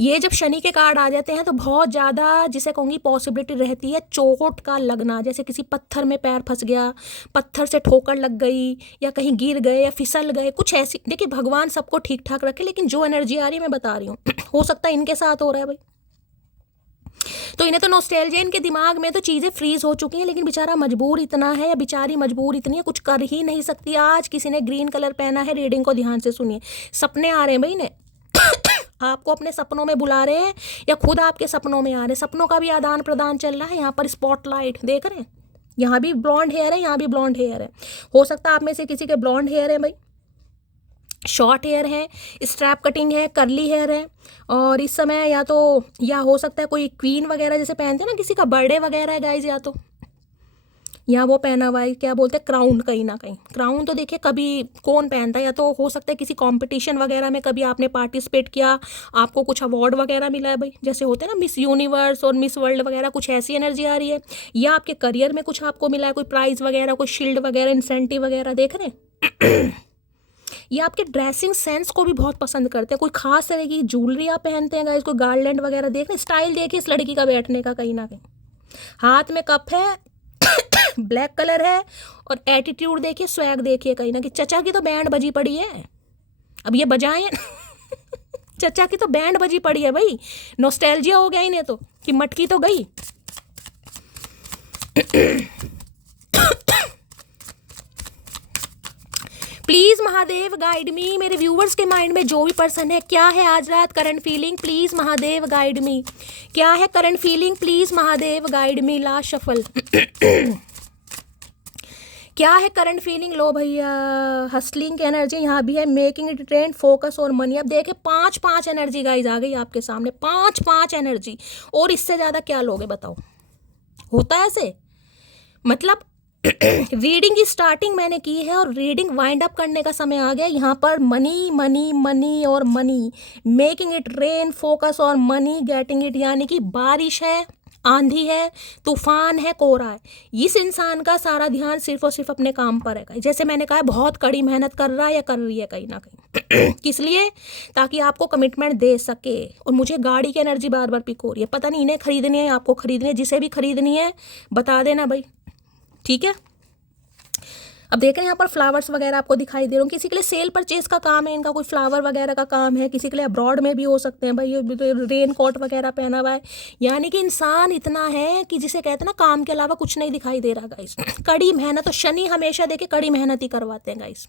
ये जब शनि के कार्ड आ जाते हैं तो बहुत ज़्यादा, जिसे कहूँगी, पॉसिबिलिटी रहती है चोट का लगना, जैसे किसी पत्थर में पैर फंस गया, पत्थर से ठोकर लग गई, या कहीं गिर गए या फिसल गए, कुछ ऐसी। देखिए भगवान सबको ठीक ठाक रखे, लेकिन जो एनर्जी आ रही है मैं बता रही हूँ, हो सकता है इनके साथ हो रहा है भाई। तो इन्हें तो नॉस्टैल्जिया, इनके दिमाग में तो चीज़ें फ्रीज हो चुकी हैं, लेकिन बेचारा मजबूर इतना है, या बेचारी मजबूर इतनी है, कुछ कर ही नहीं सकती। आज किसी ने ग्रीन कलर पहना है, रीडिंग को ध्यान से सुनिए। सपने आ रहे हैं भाई इन्हें, आपको अपने सपनों में बुला रहे हैं, या खुद आपके सपनों में आ रहे हैं। सपनों का भी आदान प्रदान चल रहा है। यहाँ पर स्पॉटलाइट देख रहे हैं, यहाँ भी ब्लॉन्ड हेयर है, यहाँ भी ब्लॉन्ड हेयर है। हो सकता है आप में से किसी के ब्लॉन्ड हेयर है भाई, शॉर्ट हेयर है, स्ट्रैप कटिंग है, करली हेयर है, और इस समय या हो सकता है कोई क्वीन वगैरह जैसे पहनते हैं ना, किसी का बर्थडे वगैरह है गाइज, या तो यहाँ वो पहना हुआ है, क्या बोलते हैं, क्राउन। कहीं ना कहीं क्राउन तो देखिए कभी कौन पहनता है, या तो हो सकता है किसी कंपटीशन वगैरह में कभी आपने पार्टिसिपेट किया, आपको कुछ अवार्ड वगैरह मिला है भाई, जैसे होते हैं ना मिस यूनिवर्स और मिस वर्ल्ड वगैरह, कुछ ऐसी एनर्जी आ रही है। या आपके करियर में कुछ आपको मिला है, कोई प्राइज़ वगैरह, कोई शील्ड वगैरह, इंसेंटिव वगैरह, देख रहे हैं। ये आपके ड्रेसिंग सेंस को भी बहुत पसंद करते हैं, कोई खास तरह की ज्वेलरी आप पहनते हैं गाइस, कोई गार्लैंड वगैरह। देख रहे हैं स्टाइल, देखिए इस लड़की का बैठने का, कहीं ना कहीं हाथ में कप है, ब्लैक कलर है, और एटीट्यूड देखिए, स्वैग देखिए, कहीं ना कहीं चचा की तो बैंड बजी पड़ी है। अब ये बजाएं चचा की तो बैंड बजी पड़ी है भाई, नॉस्टैल्जिया हो गया इन्हें तो, कि मटकी तो गई। प्लीज महादेव गाइड मी, मेरे व्यूवर्स के माइंड में जो भी पर्सन है, क्या है आज रात current feeling, please Mahadev guide मी, क्या है current feeling, please Mahadev guide me. Last shuffle क्या है करंट फीलिंग, लो भैया हस्लिंग की एनर्जी यहाँ भी है, मेकिंग इट ट्रेंड, फोकस और मनी। अब देखे 5 एनर्जी गाइज आ गई आपके सामने, 5 एनर्जी, और इससे ज़्यादा क्या लोगे बताओ, होता है ऐसे। मतलब रीडिंग की स्टार्टिंग मैंने की है और रीडिंग वाइंड अप करने का समय आ गया। यहाँ पर मनी मनी मनी और money, making it rain, focus और मनी, गेटिंग इट, यानी कि बारिश है, आंधी है, तूफान है, कोहरा है। इस इंसान का सारा ध्यान सिर्फ और सिर्फ अपने काम पर है। जैसे मैंने कहा बहुत कड़ी मेहनत कर रहा है या कर रही है कहीं ना कहीं किस लिए, ताकि आपको कमिटमेंट दे सके। और मुझे गाड़ी की एनर्जी बार बार पिक हो रही है, पता नहीं इन्हें खरीदनी है आपको खरीदनी है, जिसे भी खरीदनी है बता देना भाई, ठीक है। अब देख रहे हैं यहाँ पर फ्लावर्स वगैरह आपको दिखाई दे रहे हो, किसी के लिए सेल परचेज का काम है इनका, कोई फ्लावर वगैरह का काम है, किसी के लिए अब्रॉड में भी हो सकते हैं भाई, रेन कोट वगैरह पहना हुआ है। यानी कि इंसान इतना है कि जिसे कहते हैं ना काम के अलावा कुछ नहीं दिखाई दे रहा गाइस। कड़ी मेहनत, तो शनि हमेशा देखे कड़ी मेहनत ही करवाते हैं गाइस।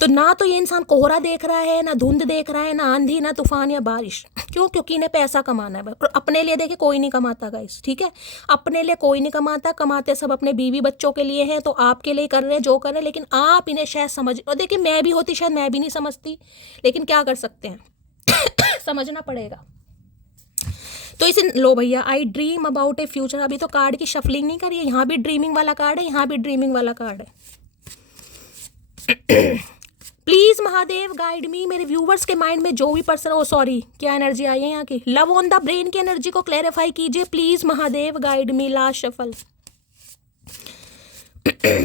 तो ना तो ये इंसान कोहरा देख रहा है, ना धुंध देख रहा है, ना आंधी, ना तूफान या बारिश। क्यों? क्योंकि इन्हें पैसा कमाना है। और अपने लिए देखिए कोई नहीं कमाता गाइस, ठीक है, अपने लिए कोई नहीं कमाता, कमाते सब अपने बीवी बच्चों के लिए हैं। तो आपके लिए कर रहे हैं जो कर रहे हैं, लेकिन आप इन्हें शायद समझ, और देखिए मैं भी होती शायद मैं भी नहीं समझती, लेकिन क्या कर सकते हैं समझना पड़ेगा। तो इसे लो भैया, आई ड्रीम अबाउट ए फ्यूचर। अभी तो कार्ड की शफलिंग नहीं करी है, यहाँ भी ड्रीमिंग वाला कार्ड है, यहाँ भी ड्रीमिंग वाला कार्ड है। प्लीज महादेव गाइड मी, मेरे व्यूवर्स के माइंड में जो भी पर्सन, ओ सॉरी क्या एनर्जी आई है यहाँ की, लव ऑन द ब्रेन की एनर्जी को क्लैरिफाई कीजिए please Mahadev guide me. Last shuffle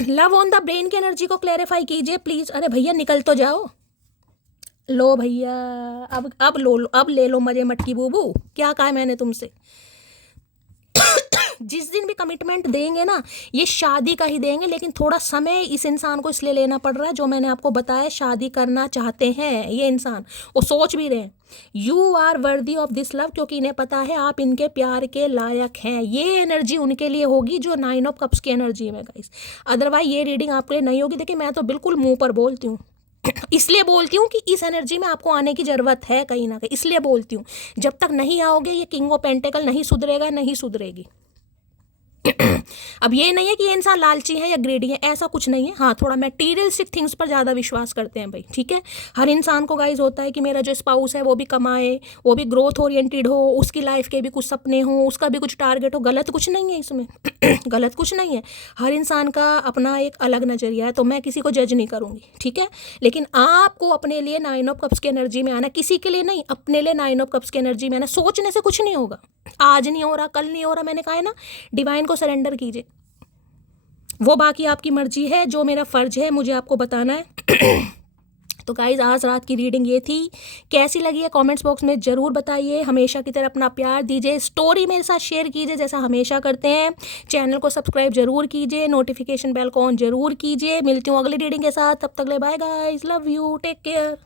love on the brain की एनर्जी को क्लैरिफाई कीजिए प्लीज। अरे भैया निकल तो जाओ, लो भैया अब लो, अब ले लो मजे मटकी बूबू, क्या कहा है मैंने तुमसे। जिस दिन भी कमिटमेंट देंगे ना, ये शादी का ही देंगे, लेकिन थोड़ा समय इस इंसान को इसलिए लेना पड़ रहा है, जो मैंने आपको बताया, शादी करना चाहते हैं ये इंसान, वो सोच भी रहे हैं। You are worthy of this love, क्योंकि इन्हें पता है आप इनके प्यार के लायक हैं। ये एनर्जी उनके लिए होगी जो 9 ऑफ कप्स की एनर्जी में गाइस, अदरवाइज ये रीडिंग आपके लिए नहीं होगी। देखिए मैं तो बिल्कुल मुंह पर बोलती हूँ इसलिए बोलती हूँ कि इस एनर्जी में आपको आने की ज़रूरत है कहीं ना कहीं, इसलिए बोलती हूँ। जब तक नहीं आओगे ये किंग ऑफ पेंटेकल नहीं सुधरेगा, नहीं सुधरेगी। अब ये नहीं है कि ये इंसान लालची है या ग्रेडी है, ऐसा कुछ नहीं है। हाँ थोड़ा मटेरियलिस्टिक थिंग्स पर ज़्यादा विश्वास करते हैं भाई, ठीक है। हर इंसान को गाइज होता है कि मेरा जो स्पाउस है वो भी कमाए, वो भी ग्रोथ ओरिएंटेड हो, उसकी लाइफ के भी कुछ सपने हो, उसका भी कुछ टारगेट हो। गलत कुछ नहीं है इसमें गलत कुछ नहीं है। हर इंसान का अपना एक अलग नज़रिया है, तो मैं किसी को जज नहीं करूँगी, ठीक है। लेकिन आपको अपने लिए 9 ऑफ कप्स की एनर्जी में आना, किसी के लिए नहीं, अपने लिए 9 ऑफ कप्स की एनर्जी में आना। सोचने से कुछ नहीं होगा, आज नहीं हो रहा, कल नहीं हो रहा, मैंने कहा है ना, डिवाइन को सरेंडर कीजिए, वो बाकी आपकी मर्जी है। जो मेरा फर्ज है मुझे आपको बताना है। तो गाइज आज रात की रीडिंग ये थी, कैसी लगी है कमेंट्स बॉक्स में ज़रूर बताइए। हमेशा की तरह अपना प्यार दीजिए, स्टोरी मेरे साथ शेयर कीजिए जैसा हमेशा करते हैं। चैनल को सब्सक्राइब जरूर कीजिए, नोटिफिकेशन बेल को ऑन जरूर कीजिए। मिलती हूँ अगली रीडिंग के साथ, तब तक ले bye guys, love you, take care.